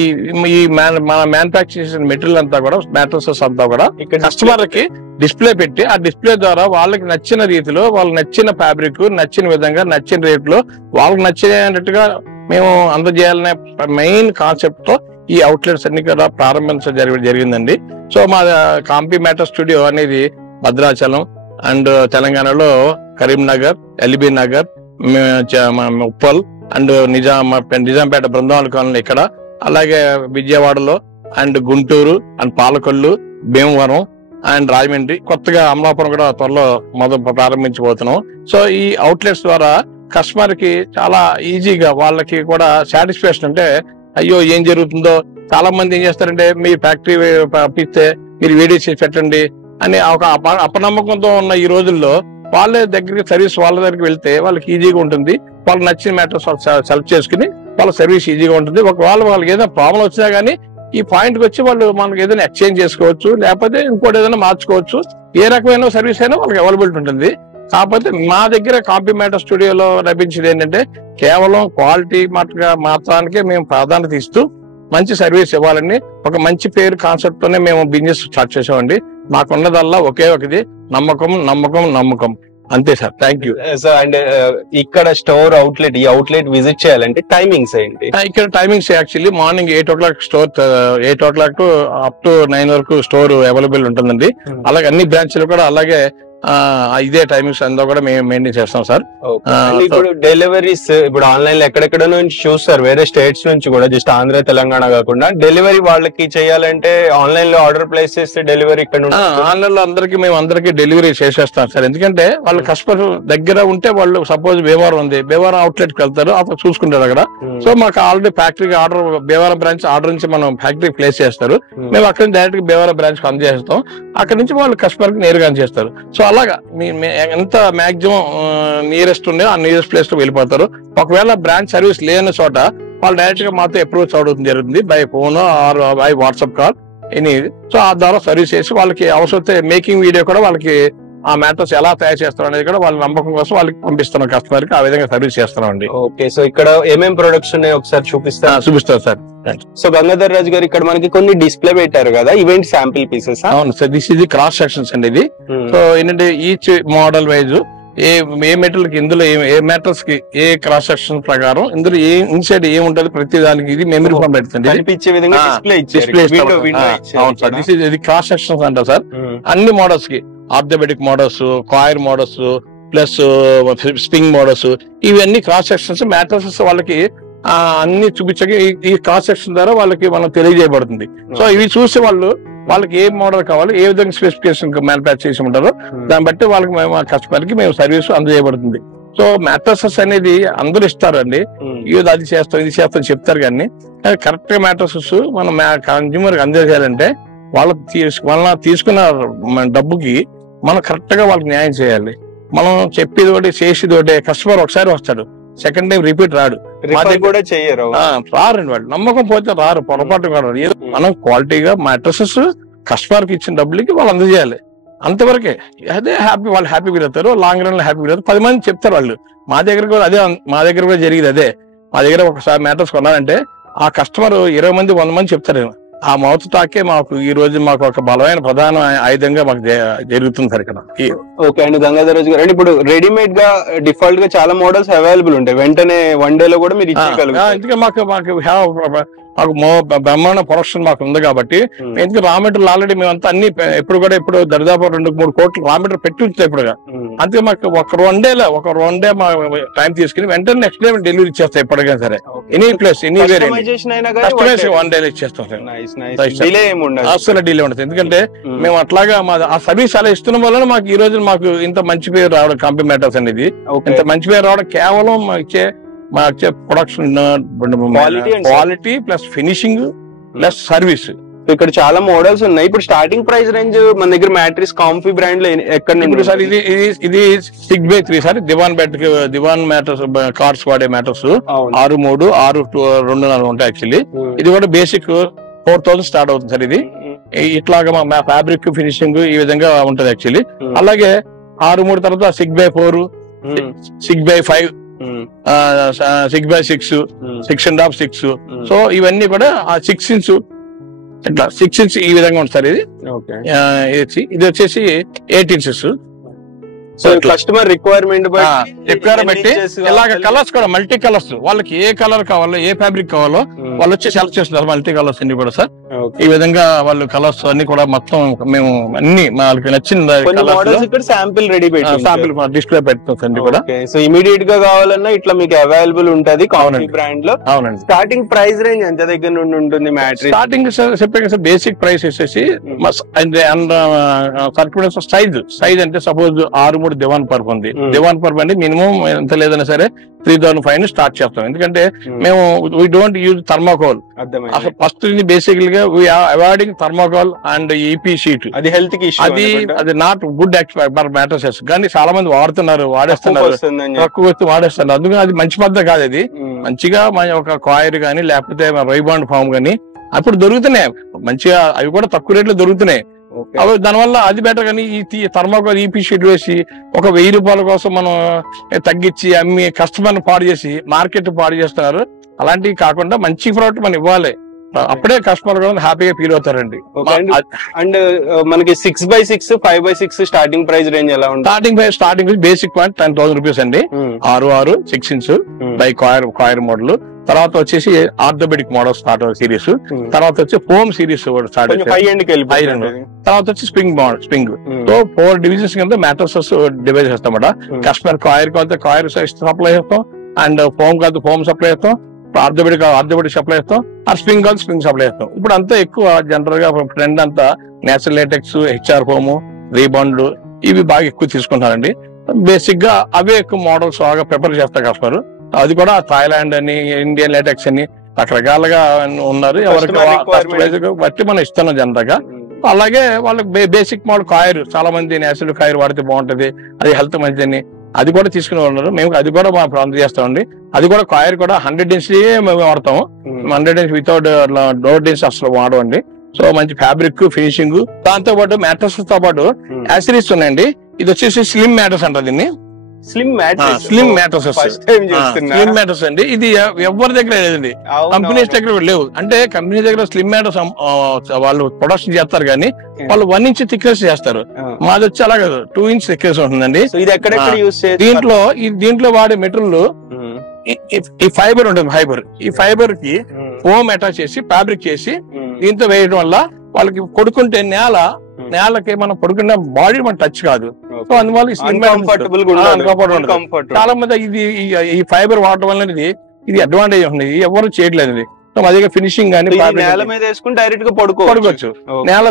మన మ్యానుఫాక్చర్ చేసిన మెటీరియల్ అంతా కూడా మ్యాట్రసెస్ అంతా కూడా కస్టమర్ కి డిస్ప్లే పెట్టి, ఆ డిస్ప్లే ద్వారా వాళ్ళకి నచ్చిన రీతిలో వాళ్ళకి నచ్చిన ఫ్యాబ్రిక్ నచ్చిన విధంగా నచ్చిన రేట్లో వాళ్ళకి నచ్చినట్టుగా మేము అందజేయాలనే మెయిన్ కాన్సెప్ట్ తో ఈ అవుట్లెట్స్ అన్ని కూడా ప్రారంభించడం జరిగిందండి. సో మా కాంపీ మ్యాటర్ స్టూడియో అనేది భద్రాచలం అండ్ తెలంగాణలో Karimnagar, LB Nagar, Uppal and Nizampet Brindavana colony ఇక్కడ, అలాగే విజయవాడలో and Guntur and Palakollu, Bhimavaram and Rajahmundry, కొత్తగా అమలాపురం కూడా త్వరలో ప్రారంభించబోతున్నాం. సో ఈ అవుట్లెట్స్ ద్వారా కస్టమర్ కి చాలా ఈజీగా వాళ్ళకి కూడా సాటిస్ఫాక్షన్, అంటే అయ్యో ఏం జరుగుతుందో, చాలా మంది ఏం చేస్తారంటే మీ ఫ్యాక్టరీ పంపిస్తే మీరు వీడియో చేసి పెట్టండి అని ఒక అపనమ్మకంతో ఉన్న ఈ రోజుల్లో వాళ్ళ దగ్గరికి సర్వీస్ వాళ్ళ దగ్గరికి వెళ్తే వాళ్ళకి ఈజీగా ఉంటుంది. వాళ్ళకి నచ్చిన మ్యాటర్స్ సెలెక్ట్ చేసుకుని వాళ్ళ సర్వీస్ ఈజీగా ఉంటుంది. ఒకవేళ వాళ్ళకి ఏదైనా ప్రాబ్లం వచ్చినా గానీ ఈ పాయింట్ కి వచ్చి వాళ్ళు మనకి ఏదైనా ఎక్స్చేంజ్ చేసుకోవచ్చు, లేకపోతే ఇంకోటి ఏదైనా మార్చుకోవచ్చు. ఏ రకమైన సర్వీస్ అయినా వాళ్ళకి అవైలబిలిటీ ఉంటుంది. కాకపోతే మా దగ్గర కాంపీ మ్యాటర్ స్టూడియోలో లభించేది ఏంటంటే కేవలం క్వాలిటీ మాత్రానికే మేము ప్రాధాన్యత ఇస్తూ మంచి సర్వీస్ ఇవ్వాలని ఒక మంచి పేరు కాన్సెప్ట్ తోనే మేము బిజినెస్ స్టార్ట్ చేసామండి. మాకున్నదల్లా ఒకే ఒకటి, నమ్మకం నమ్మకం నమ్మకం, అంతే sir. Thank you. So and ఇక్కడ స్టోర్ అవుట్లెట్, ఈ అవుట్లెట్ విజిట్ చేయాలంటే టైమింగ్స్ ఏంటి? ఇక్కడ timings actually morning 8 o'clock store, 8 o'clock to up to 9 వరకు స్టోర్ అవైలబుల్ ఉంటుందండి. అలాగే అన్ని బ్రాంచ్లు కూడా అలాగే ఇదే టైమింగ్స్ అంతా కూడా మేము మెయింటైన్ చేస్తాం సార్. ఇప్పుడు డెలివరీస్ ఇప్పుడు ఆన్లైన్ లో ఎక్కడెక్కడ నుంచి చూస్తారు, వేరే స్టేట్స్ నుంచి కూడా, జస్ట్ ఆంధ్ర తెలంగాణ కాకుండా డెలివరీ వాళ్ళకి చేయాలంటే ఆన్లైన్ లో ఆర్డర్ ప్లేస్ చేస్తే డెలివరీ ఇక్కడ ఆన్లైన్ లో మేము అందరికి డెలివరీ చేసేస్తాం సార్. ఎందుకంటే వాళ్ళు కస్టమర్ దగ్గర ఉంటే వాళ్ళు సపోజ్ భీమవరం ఉంది, భీమవరం అవుట్లెట్ కి వెళ్తారు, అప్పుడు చూసుకుంటారు అక్కడ. సో మాకు ఆల్రెడీ ఫ్యాక్టరీకి ఆర్డర్, భీమవరం బ్రాంచ్ ఆర్డర్ నుంచి మనం ఫ్యాక్టరీ ప్లేస్ చేస్తారు, మేము అక్కడ నుంచి డైరెక్ట్ గా భీమవరం బ్రాంచ్ కి అందజేస్తాం, అక్కడ నుంచి వాళ్ళు కస్టమర్ కి నేరుగా చేస్తారు. సో అలాగా ఎంత మాక్సిమం నియరెస్ట్ ఉండే ఆ నియరెస్ట్ ప్లేస్ లో వెళ్ళిపోతారు. ఒకవేళ బ్రాంచ్ సర్వీస్ లేని చోట వాళ్ళు డైరెక్ట్ గా మాతో అప్రోచ్ అవడం జరుగుతుంది by phone are by WhatsApp call any. So ఆ ద్వారా సర్వీస్ చేసి వాళ్ళకి అవసరమైతే మేకింగ్ వీడియో కూడా వాళ్ళకి ఆ మ్యాటర్స్ ఎలా తయారు చేస్తారు అనేది కూడా వాళ్ళ నమ్మకం కోసం వాళ్ళకి పంపిస్తున్నాం కస్టమర్ కి, ఆ విధంగా సర్వీస్ చేస్తున్నాం అండి. ఓకే, సో ఇక్కడ ఏమేమి ప్రొడక్ట్స్ ఉన్నాయో ఒకసారి చూపిస్తారు సార్. సో గంగాధర్ రాజు గారు ఇక్కడ మనకి కొన్ని డిస్ప్లే పెట్టారు కదా, ఈవెంట్ శాంపిల్ పీసెస్. అవును సార్, దిస్ ఇది క్రాస్ సెక్షన్స్ అండి. ఇది సో ఏంటంటే ఈచ్ మోడల్ వైజ్ ఏ మెటీరియల్ కి ఇందులో ఏ మ్యాటర్స్ కి ఏ క్రాస్ సెక్షన్ ప్రకారం ఇందులో ఏ ఇన్సైడ్ ఏముంటది ప్రతి దానికి ఇది మెమరీ ఫామ్ పెడుతుంది. అవును సార్, ఇది క్రాస్ సెక్షన్స్ అంటారు సార్. అన్ని మోడల్స్ కి orthopaedic models, coir models plus spring models, ఇవన్నీ క్రాస్ సెక్షన్స్ మ్యాట్రసెస్ వాళ్ళకి అన్ని చూపించక ఈ క్రాస్ సెక్షన్ ద్వారా వాళ్ళకి మనం తెలియజేయబడుతుంది. సో ఇవి చూసి వాళ్ళకి ఏ మోడల్ కావాలి, ఏ విధంగా స్పెసిఫికేషన్ మ్యానుఫ్యాక్చర్ చేసి ఉంటారో దాన్ని బట్టి వాళ్ళకి మేము కస్టమర్ కి మేము సర్వీస్ అందజేయబడుతుంది. సో మ్యాట్రసెస్ అనేది అందరూ ఇస్తారండి, అది చేస్తాం ఇది చేస్తాం చెప్తారు, కానీ కరెక్ట్ గా మ్యాట్రసెస్ మనం కన్జ్యూమర్ కి అందజేయాలంటే వాళ్ళ తీసుకున్న డబ్బుకి మనం కరెక్ట్ గా వాళ్ళకి న్యాయం చేయాలి. మనం చెప్పేది ఒకటి చేసేది ఒకటి. కస్టమర్ ఒకసారి వస్తాడు, సెకండ్ టైం రిపీట్ రాడు, రారండి వాళ్ళు. నమ్మకం పోతే రారు, పొరపాటు రారు. మనం క్వాలిటీగా మ్యాట్రసెస్ కస్టమర్ కి ఇచ్చిన డబ్బులకి వాళ్ళు అందజేయాలి, అంతవరకే. అదే హ్యాపీ, వాళ్ళు హ్యాపీ ఫీల్ అవుతారు, లాంగ్ రన్ లో హ్యాపీ ఫీల్ అవుతారు. 10 మంది చెప్తారు వాళ్ళు. మా దగ్గర కూడా అదే, మా దగ్గర కూడా జరిగింది అదే. మా దగ్గర ఒకసారి మ్యాట్రస్ కొన్నారంటే ఆ కస్టమర్ 20 మంది 100 మంది చెప్తారు. ఆ మౌత్ టాకే మాకు ఈ రోజు మాకు ఒక బలమైన ప్రధాన ఆయుధంగా మాకు జరుగుతుంది సార్ ఇక్కడ. ఓకే అండి గంగాధర్ రాజు గారు, ఇప్పుడు రెడీమేడ్ గా డిఫాల్ట్ గా చాలా మోడల్స్ అవైలబుల్ ఉంటాయి, వెంటనే 1 day లో కూడా మీరు ఇచ్చేయగలుగుతారు. ఎందుకంటే మాకు బ్రహ్మాండ ప్రొడక్షన్ మాకు ఉంది కాబట్టి, ఎందుకంటే రా మెటీరియల్ ఆల్రెడీ మేమంతా అన్ని ఇప్పుడు దాదాపు 2-3 కోట్లు రా మెటీరియల్ పెట్టి ఉంచుతాయి ఇప్పుడుగా. అందుకే మాకు ఒక 1 day మా టైం తీసుకుని వెంటనే నెక్స్ట్ డే డెలివరీ ఇచ్చేస్తాం ఎప్పటికైనా సరే. ఎనీ ప్లేస్ ఎనీ వేరే 1 day ఇచ్చేస్తాం సార్. అసలు డిలే ఉండదు, ఎందుకంటే మేము అట్లాగా ఆ సర్వీస్ అలా ఇస్తున్న వల్ల మాకు ఈ రోజు మాకు ఇంత మంచి పేరు రావడం, కాంపీ మ్యాటర్స్ అనేది ఇంత మంచి పేరు రావడం కేవలం మా production quality plus finishing plus service ఇక్కడ చాలా మోడల్స్ ఉన్నాయి. ఇప్పుడు స్టార్టింగ్ ప్రైస్ రేంజ్ మన దగ్గర మ్యాట్రిస్ కాంఫీ బ్రాండ్ లో ఎక్కడ నుంచి సార్? ఇది 6x3 సార్. దివాన్ మ్యాటర్స్ కార్డ్స్ వాడే మ్యాటర్స్ 6-3, 6-2-4 ఉంటాయి యాక్చువల్లీ. ఇది కూడా బేసిక్ 4000 స్టార్ట్ అవుతుంది సార్. ఇది ఇట్లాగా మా ఫ్యాబ్రిక్ ఫినిషింగ్ ఈ విధంగా ఉంటది యాక్చువల్లీ. అలాగే 6-3 తర్వాత 6x4, 6x5, 6x6, 6.5, 6. సో ఇవన్నీ కూడా 6 ఇంచ్ ఇట్లా 6 ఇంచ్ ఈ విధంగా ఉంటుంది ఇది. ఇది వచ్చేసి 8 ఇంచెస్. సో కస్టమర్ రిక్వైర్మెంట్ బట్టి ఇలాగ కలర్స్ కూడా మల్టీ కలర్స్, వాళ్ళకి ఏ కలర్ కావాలో ఏ ఫ్యాబ్రిక్ కావాలో వాళ్ళు వచ్చి సెలెక్ట్ చేస్తున్నారు. మల్టీ కలర్స్ అన్ని కూడా సార్ ఈ విధంగా వాళ్ళు కలర్స్ అన్ని కూడా మొత్తం మేము అన్ని వాళ్ళకి నచ్చిన శాంపిల్ రెడీ శాంపిల్ డిస్ప్లే పెడుతుంది అన్ని కూడా. సో ఇమీడియట్ గా కావాలన్నా ఇట్లా మీకు అవైలబుల్ ఉంటది కాంఫీ బ్రాండ్ లో. అవునండి. స్టార్టింగ్ ప్రైస్ రేంజ్ ఎంత దగ్గర నుండి ఉంటుంది మ్యాట్రిక్స్? స్టార్టింగ్ చెప్పే సార్ బేసిక్ ప్రైస్ వచ్చేసి సర్క్యులర్ సైజ్ అంటే సపోజ్ 6-3 దివాన్ పర్ప్ ఉంది. దివాన్ పర్ప్ అంటే మినిమం ఎంత లేదన్నా సరే 3005 స్టార్ట్ చేస్తాం. ఎందుకంటే మేము వీ డోంట్ యూజ్ థర్మాకోల్. అసలు ఫస్ట్ బేసికల్ గా avoiding thermocol and EP sheet. అది హెల్త్ కి అది నాట్ గుడ్ మ్యాటర్స్. కానీ చాలా మంది వాడేస్తున్నారు, తక్కువ వస్తూ వాడేస్తున్నారు. అందుకని అది మంచి పద్ధతి కాదు. అది మంచిగా ఒక కాయిర్ గానీ లేకపోతే రైబాండ్ ఫామ్ గానీ అప్పుడు దొరుకుతున్నాయి మంచిగా, అవి కూడా తక్కువ రేట్లో దొరుకుతున్నాయి. దానివల్ల అది బెటర్. కానీ ఈ థర్మాకోల్ ఈపీ షీట్ వేసి ఒక 1000 రూపాయల కోసం మనం తగ్గించి అమ్మి కస్టమర్ పాడు చేసి మార్కెట్ పాడు చేస్తున్నారు. అలాంటివి కాకుండా మంచి ప్రోడక్ట్ మనం ఇవ్వాలి, అప్పుడే కస్టమర్ కూడా హ్యాపీగా ఫీల్ అవుతారండి. అండ్ మనకి 6x6, 5x6 starting price range ఎలా ఉంటుంది? స్టార్టింగ్ బేసిక్ పాయింట్ 10,000 రూపీస్ అండి. 6 6 ఇంచ్ బై కాయిర్ మోడల్. తర్వాత వచ్చేసి ఆర్థోపెడిక్ మోడల్ స్టార్ట్ సిరీస్. తర్వాత వచ్చి ఫోమ్ సిరీస్ స్టార్ట్. తర్వాత వచ్చి స్ప్రింగ్. సో 4 డివిజన్స్ కింద మ్యాట్రసెస్ డివైడ్ చేస్తామట. కస్టమర్ కాయిర్ కావాలి కాయిర్ సప్లై చేస్తాం, అండ్ ఫోమ్ కాదు ఫోమ్ సప్లై చేస్తాం, ఆర్థోపెడిక్ సప్లై చేస్తాం, ఆ స్ప్రింగ్ కాదు స్ప్రింగ్ సప్లై చేస్తాం. ఇప్పుడు అంతా ఎక్కువ జనరల్ గా ట్రెండ్ అంతా నేచురల్ లేటెక్స్, హెచ్ఆర్ ఫోమ్, రీబాండ్ ఇవి బాగా ఎక్కువ తీసుకుంటారండి. బేసిక్ గా అవే ఎక్కువ మోడల్స్ బాగా ప్రిపేర్ చేస్తారు కస్టమర్. అది కూడా థాయిలాండ్ అని, ఇండియన్ లేటెక్స్ అని రకరకాలుగా ఉన్నారు. ఎవరికి బట్టి మనం ఇస్తున్నాం జనరల్ గా. అలాగే వాళ్ళకి బేసిక్ మోడల్ కాయిర్, చాలా మంది నేచురల్ కాయిర్ వాడితే బాగుంటది, అది హెల్త్ మంచిదని అది కూడా తీసుకుని ఉన్నారు. మేము అది కూడా మా ప్రాంతం చేస్తామండి. అది కూడా కాయిర్ కూడా 100 డెన్సిటీ మేము వాడతాము. 100 డెన్సిటీ వితౌట్ డోర్ డెన్సిటీ అసలు వాడమండి. సో మంచి ఫ్యాబ్రిక్ ఫినిషింగ్. దాంతో పాటు మ్యాట్రస్ తో పాటు యాసిరీస్ ఉన్నాయండి. ఇది వచ్చేసి స్లిమ్ మ్యాట్రస్ అంటారు దీన్ని. స్లిమ్ మ్యాట్రస్ అండి. ఇది ఎవరి దగ్గర లేదండి, కంపెనీస్ దగ్గర లేవు. అంటే కంపెనీ దగ్గర స్లిమ్ మ్యాట్రస్ వాళ్ళు ప్రొడక్షన్ చేస్తారు కానీ వాళ్ళు 1 ఇంచ్ థిక్నెస్ చేస్తారు. మాది వచ్చి అలాగే 2 ఇంచ్ థిక్నెస్ ఉంటుందండి. దీంట్లో వాడే మెటీరియల్ ఈ ఫైబర్ ఉంటుంది. ఈ ఫైబర్ కి ఫోమ్ అటాచ్ చేసి ఫ్యాబ్రిక్ చేసి దీంతో వేయడం వల్ల వాళ్ళకి పడుకుంటే నేలకి మనం పడుకున్న బాడీ మన టచ్ కాదు. సో అందువల్ల చాలా మంది ఈ ఫైబర్ వాడటం వల్ల ఇది అడ్వాంటేజ్ ఉంది. ఎవరు చేయట్లేదు. ఇది మా దగ్గర ఫినిషింగ్ కానీ నేల మీద వేసుకుని డైరెక్ట్ గా పడుకోవచ్చు. నేల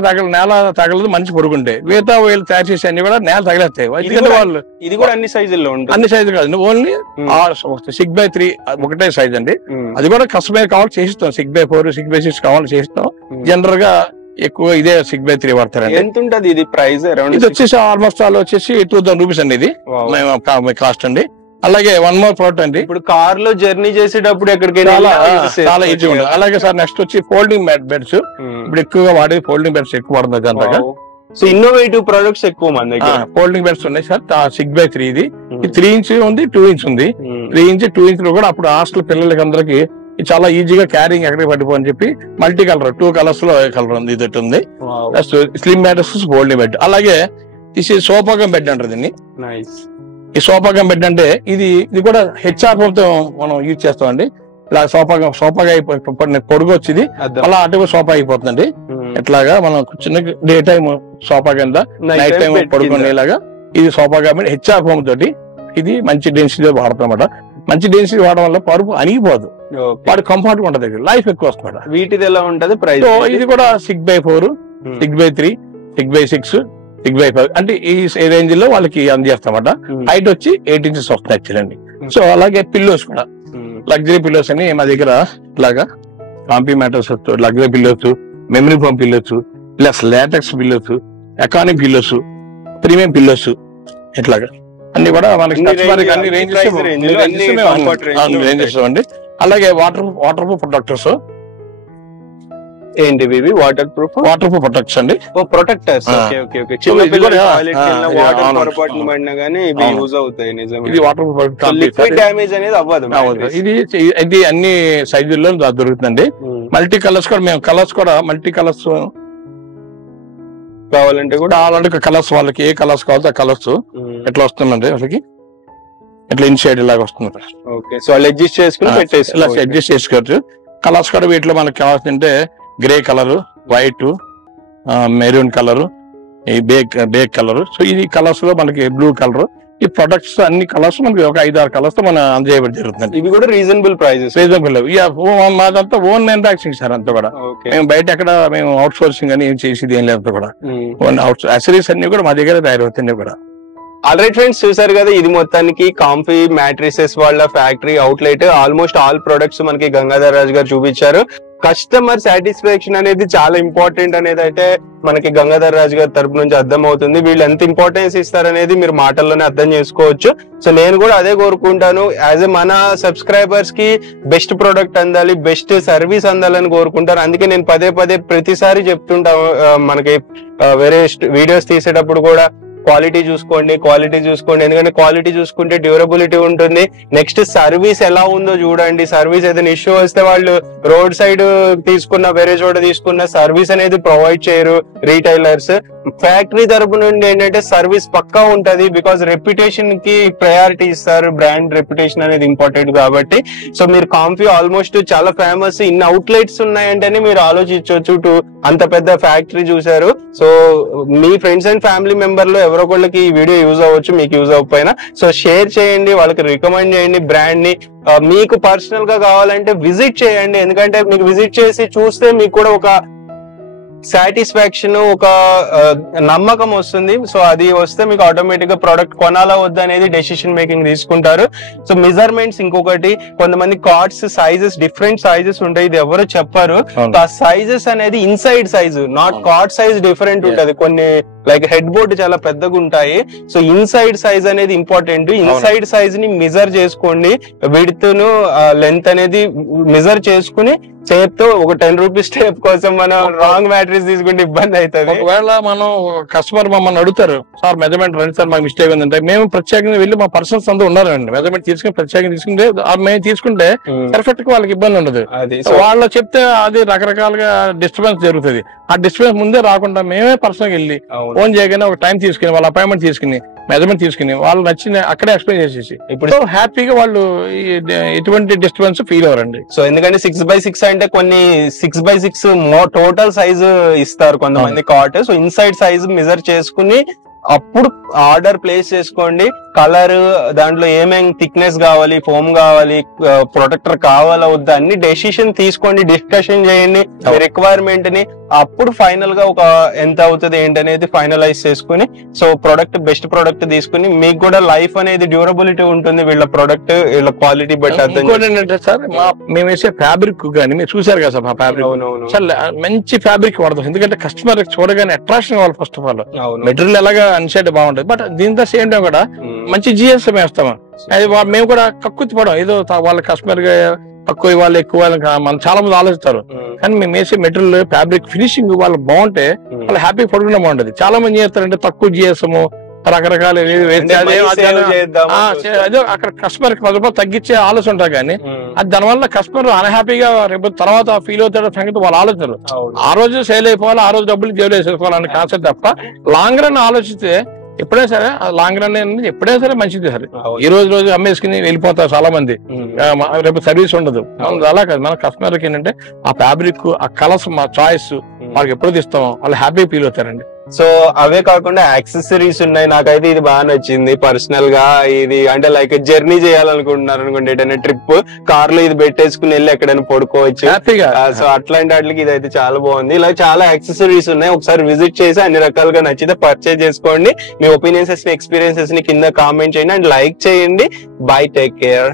తగలదు మంచి పడుకుంటే. మిగతా వీళ్ళు తయారు చేసి అన్ని కూడా నేల తగిలేస్తాయి. ఎందుకంటే వాళ్ళు ఇది కూడా అన్ని సైజుల్లో ఉంటుంది. అన్ని సైజులు కాదు, ఓన్లీ 6x3 ఒకటే సైజ్ అండి. అది కూడా కస్టమర్ కావాలి చేసిస్తాం. 6x4, 6x6 కావాలి చేసిస్తాం. జనరల్ గా ఎక్కువ ఇదే 6x3 వాడతారండి. ఎంత ఉంటుంది ఇది ప్రైస్? ఇది వచ్చేసి ఆల్మోస్ట్ ఆల్ వచ్చేసి 2000 రూపీస్ అండి. ఇది కాస్ట్ అండి. అలాగే 1 మోర్ ప్రోడక్ట్ అండి. ఇప్పుడు కార్ లో జర్నీ చేసేటప్పుడు ఎక్కడికైనా చాలా ఈజీ ఉంటుంది. అలాగే సార్ నెక్స్ట్ వచ్చి ఫోల్డింగ్ బెడ్స్. ఇప్పుడు ఎక్కువగా వాడేది ఫోల్డింగ్ బెడ్స్ ఎక్కువ వాడుతుంది జనరల్గా. సో ఇన్నోవేటివ్ ప్రొడక్ట్స్ ఎక్కువ మంది ఫోల్డింగ్ బెడ్స్ ఉన్నాయి సార్. 6x3 ఇది 3 ఇంచ్ ఉంది, 2 ఇంచ్ ఉంది. 3 ఇంచ్ 2 ఇంచ్ లో కూడా అప్పుడు హాస్టల్ పిల్లలకి అందరికి చాలా ఈజీగా క్యారింగ్ ఎక్కడికి పట్టిపోని చెప్పి మల్టీ కలర్ 2 కలర్స్ లో కలర్ ఉంది. ఇది ఉంది. Slim mattress, folding bed. అలాగే ఇది సోఫాగమ్ బెడ్ అంటారు దీన్ని. ఈ సోఫాగమ్ బెడ్ అంటే ఇది కూడా హెచ్ఆర్ ఫోమ్ తో మనం యూజ్ చేస్తామండి. ఇలా సోఫాగా అయిపోయి పొడుగు వచ్చింది అలా అటు సోఫా అయిపోతుందండి. ఎట్లాగా మనం చిన్న డే టైమ్ సోఫా కింద నైట్ టైం పడుకునేలాగా ఇది సోఫాగా హెచ్ఆర్ ఫోమ్ తోటి ఇది మంచి డెన్సిటీ వాడతాం అన్నమాట. మంచి డెన్సిటీ వాడడం వల్ల పరుపు అణిగిపోదు, వాడు కంఫర్ట్ ఉంటుంది, లైఫ్ ఎక్కువ వస్తుంది. వీటిది ఎలా ఉంటది ప్రైస్? ఇది కూడా 6x4, 6x3, 6x6, 6x5 అంటే ఈ రేంజ్ లో వాళ్ళకి అందజేస్తామట. హైట్ వచ్చి 8 ఇంచెస్ వస్తుంది యాక్చువల్లీ. సో అలాగే పిల్లోస్ కూడా లగ్జరీ పిల్లోస్ అని మా దగ్గర ఇలాగా comfy mattress luxury pillows memory foam pillows, plus latex pillows, economy pillows, premium pillows, ఇట్లాగా అన్ని కూడా మనకి అన్ని రేంజెస్ అండి. అలాగే వాటర్ ప్రూఫ్ ప్రొటెక్టర్స్. ఏంటి ఇవి? వాటర్ ప్రూఫ్ ప్రొటెక్టర్స్ అండి. ప్రొటెక్టర్స్. ఇది వాటర్ ప్రూఫ్ డ్యామేజ్ అనేది అవ్వదు. ఇది అన్ని సైజుల్లో దొరుకుతుందండి. మల్టీ కలర్స్ కూడా మేము మల్టీ కలర్స్ కావాలంటే కలర్స్ వాళ్ళకి ఏ కలర్స్ కావాలో ఆ కలర్స్ ఎట్లా వస్తుందండి వాళ్ళకి ఇట్లా ఇన్సైడ్ ఇలాగ వస్తుంది. అడ్జస్ట్ చేసుకోవచ్చు. కలర్స్ కూడా వీటిలో మనకి కావాల్సింటే grey colour, white, maroon colour, ఈ బేక్ కలర్. సో ఇది కలర్స్ లో మనకి బ్లూ కలర్. ఈ ప్రొడక్ట్స్ అన్ని కలర్స్ మనకి ఒక 5-6 కలర్స్ తో మనం అందజేయబడి జరుగుతుంది. ఇవి కూడా రీజనబుల్ ప్రైజెస్. మాదంతా ఓన్ మ్యానుఫాక్చరింగ్ సార్ అంతా కూడా. మేము బయట ఎక్కడ మేము అవుట్ సోర్సింగ్ అని ఏం చేసేది ఏం లేదు కూడా. యాక్సెసరీస్ అన్ని కూడా మా దగ్గర తయారవుతుంది కూడా. ఆల్రైట్ ఫ్రెండ్స్, చూసారు కదా, ఇది మొత్తానికి కాంఫీ మ్యాట్రిసెస్ వాళ్ళ factory outlet. Almost all products మనకి గంగాధర్ రాజు గారు చూపించారు. కస్టమర్ సాటిస్ఫాక్షన్ అనేది చాలా ఇంపార్టెంట్ అనేది అయితే మనకి గంగాధర్ రాజు గారి తరపు నుంచి అర్థం అవుతుంది. వీళ్ళు ఎంత ఇంపార్టెన్స్ ఇస్తారనేది మీరు మాటల్లోనే అర్థం చేసుకోవచ్చు. సో నేను కూడా అదే కోరుకుంటాను. యాజ్ ఎ మన సబ్స్క్రైబర్స్ కి బెస్ట్ ప్రొడక్ట్ అందాలి, బెస్ట్ సర్వీస్ అందాలని కోరుకుంటాను. అందుకే నేను పదే ప్రతిసారి చెప్తుంటాను, మనకి వేరే వీడియోస్ తీసేటప్పుడు కూడా క్వాలిటీ చూసుకోండి. ఎందుకంటే క్వాలిటీ చూసుకుంటే డ్యూరబిలిటీ ఉంటుంది. నెక్స్ట్ సర్వీస్ ఎలా ఉందో చూడండి. సర్వీస్ ఏదైనా ఇష్యూ వస్తే వాళ్ళు రోడ్ సైడ్ తీసుకున్న, వేరే చోట తీసుకున్న సర్వీస్ అనేది ప్రొవైడ్ చేయరు రీటైలర్స్. ఫ్యాక్టరీ తరపు నుండి ఏంటంటే సర్వీస్ పక్కా ఉంటది. బికాస్ రెప్యుటేషన్ కి ప్రయారిటీ ఇస్తారు. బ్రాండ్ రెప్యుటేషన్ అనేది ఇంపార్టెంట్ కాబట్టి. సో మీరు కాంఫీ ఆల్మోస్ట్ చాలా ఫేమస్, ఇన్ని అవుట్లెట్స్ ఉన్నాయంటేనే మీరు ఆలోచించవచ్చు. అంత పెద్ద ఫ్యాక్టరీ చూసారు. So me friends and family member లో ఎవరో ఒకళ్ళకి ఈ వీడియో యూజ్ అవ్వచ్చు, మీకు యూజ్ అవ్వకపోయినా. సో షేర్ చేయండి, వాళ్ళకి రికమెండ్ చేయండి బ్రాండ్ ని. మీకు పర్సనల్ గా కావాలంటే విజిట్ చేయండి. ఎందుకంటే మీకు విజిట్ చేసి చూస్తే మీకు కూడా ఒక సాటిస్ఫాక్షన్, ఒక నమ్మకం వస్తుంది. సో అది వస్తే మీకు ఆటోమేటిక్ గా ప్రోడక్ట్ కొనాలా వద్దా అనేది డెసిషన్ మేకింగ్ తీసుకుంటారు. సో మెజర్మెంట్స్ ఇంకొకటి, కొంతమంది కార్డ్స్ సైజెస్ డిఫరెంట్ సైజెస్ ఉంటాయి, ఇది ఎవరు చెప్పారు. ఆ సైజెస్ అనేది inside size, not card size different ఉంటది. కొన్ని లైక్ హెడ్ బోర్డ్ చాలా పెద్దగా ఉంటాయి. సో ఇన్సైడ్ సైజ్ అనేది ఇంపార్టెంట్. ఇన్సైడ్ సైజ్ ని మెజర్ చేసుకోండి. విడ్త్ ను లెంత్ అనేది మెజర్ చేసుకుని చేత్తో ఒక 10 రూపీస్ టేప్ కోసం మనం రాంగ్ మ్యాట్రిక్స్ తీసుకుంటే ఇబ్బంది అవుతుంది. ఒకవేళ మనం కస్టమర్ మమ్మల్ని అడుగుతారు, సార్ మెజర్మెంట్ రండి సార్, మాకు మిస్టేక్ ఉందంటే మేము ప్రత్యేకంగా వెళ్ళి మా పర్సన్స్ అంతా ఉన్నారండి మెజర్మెంట్ తీసుకుని ప్రత్యేకంగా తీసుకుంటే మేము తీసుకుంటే పర్ఫెక్ట్ గా వాళ్ళకి ఇబ్బంది ఉండదు. వాళ్ళు చెప్తే అది రకరకాలుగా డిస్టర్బెన్స్ జరుగుతుంది. ఆ డిస్టర్బెన్స్ ముందే రాకుండా మేమే పర్సనల్ గా వెళ్ళి ఫోన్ చేయగానే ఒక టైం తీసుకుని వాళ్ళ అపాయింట్మెంట్ తీసుకుని మెజర్మెంట్ తీసుకుని వాళ్ళు నచ్చిన అక్కడే ఎక్స్ప్లెయిన్ చేసేసి ఇప్పుడు హ్యాపీగా వాళ్ళు ఎటువంటి డిస్టర్బెన్స్ ఫీల్ అవ్వరండి. సో ఎందుకంటే 6x6 అంటే కొన్ని 6x6 టోటల్ సైజ్ ఇస్తారు కొంతమంది cot. So inside size measure చేసుకుని అప్పుడు ఆర్డర్ ప్లేస్ చేసుకోండి. కలర్, దాంట్లో ఏమేం థిక్నెస్ కావాలి, ఫోమ్ కావాలి, ప్రొటెక్టర్ కావాలా వద్దా అన్ని డెసిషన్ తీసుకోండి, డిస్కషన్ చేయండి రిక్వైర్మెంట్ ని. అప్పుడు ఫైనల్ గా ఒక ఎంత అవుతుంది ఏంటనేది ఫైనలైజ్ చేసుకుని సో ప్రొడక్ట్ బెస్ట్ ప్రొడక్ట్ తీసుకుని మీకు కూడా లైఫ్ అనేది డ్యూరబిలిటీ ఉంటుంది వీళ్ళ ప్రొడక్ట్ వీళ్ళ క్వాలిటీ బట్టి. ఏంటంటే సార్ మేము వేసే ఫ్యాబ్రిక్ కానీ మీరు చూసారు కదా సార్, ఆ ఫ్యాబ్రిక్ సార్ మంచి ఫ్యాబ్రిక్ వాడతాం. ఎందుకంటే కస్టమర్ చూడగానే అట్రాక్షన్ కావాలి. ఫస్ట్ ఆఫ్ ఆల్ మెటీరియల్ ఎలాగా అన్సైడ్ బాగుంటుంది, బట్ దీంతో సేమ్ టైం కూడా మంచి జిఎస్ఎం వేస్తాము. అది మేము కూడా కక్కుతి పడం, ఏదో వాళ్ళ కస్టమర్ గా తక్కువ వాళ్ళు ఎక్కువ మనం చాలా మంది ఆలోచిస్తారు. కానీ మేము వేసే మెటీరియల్ ఫ్యాబ్రిక్ ఫినిషింగ్ వాళ్ళు బాగుంటే వాళ్ళు హ్యాపీ పడుకునే బాగుంటది. చాలా మంది చేస్తారంటే తక్కువ జిఎస్ఎం రకరకాల అదే అక్కడ కస్టమర్ కి 10 రూపాయలు తగ్గించే ఆలోచన ఉంటారు. కానీ అది దానివల్ల కస్టమర్ అన్హ్యాపీగా రేపు తర్వాత ఫీల్ అవుతాడో సంగతి వాళ్ళు ఆలోచనరు. ఆ రోజు సేల్ అయిపోవాలి, ఆ రోజు డబ్బులు జేబులు వేసేసుకోవాలనే కాన్సెప్ట్ తప్ప లాంగ్ రన్ ఆలోచిస్తే ఎప్పుడైనా సరే లాంగ్ రన్ అనేది ఎప్పుడైనా సరే మంచిది సరే. ఈ రోజు అమ్మేసుకుని వెళ్ళిపోతారు చాలా మంది, రేపు సర్వీస్ ఉండదు. అలా కాదు, మన కస్టమర్ కి ఏంటంటే ఆ ఫ్యాబ్రిక్, ఆ కలర్స్, మా చాయిస్ వాళ్ళకి ఎప్పుడు ఇస్తామో వాళ్ళు హ్యాపీ ఫీల్ అవుతారండి. సో అవే కాకుండా యాక్సెసరీస్ ఉన్నాయి. నాకైతే ఇది బాగా నచ్చింది పర్సనల్ గా. ఇది అంటే లైక్ జర్నీ చేయాలనుకుంటున్నారు అనుకోండి, ఏదైనా ట్రిప్ కార్ లో ఇది పెట్టేసుకుని వెళ్ళి ఎక్కడైనా పడుకోవచ్చు హ్యాపీగా. సో అట్లాంటి వాటికి ఇది అయితే చాలా బాగుంది. ఇలా చాలా యాక్సెసరీస్ ఉన్నాయి. ఒకసారి విజిట్ చేసి అన్ని రకాలుగా నచ్చితే పర్చేజ్ చేసుకోండి. మీ ఒపీనియన్స్ ని, ఎక్స్పీరియన్సెస్ ని కింద కామెంట్ చేయండి అండ్ లైక్ చేయండి. By, take care.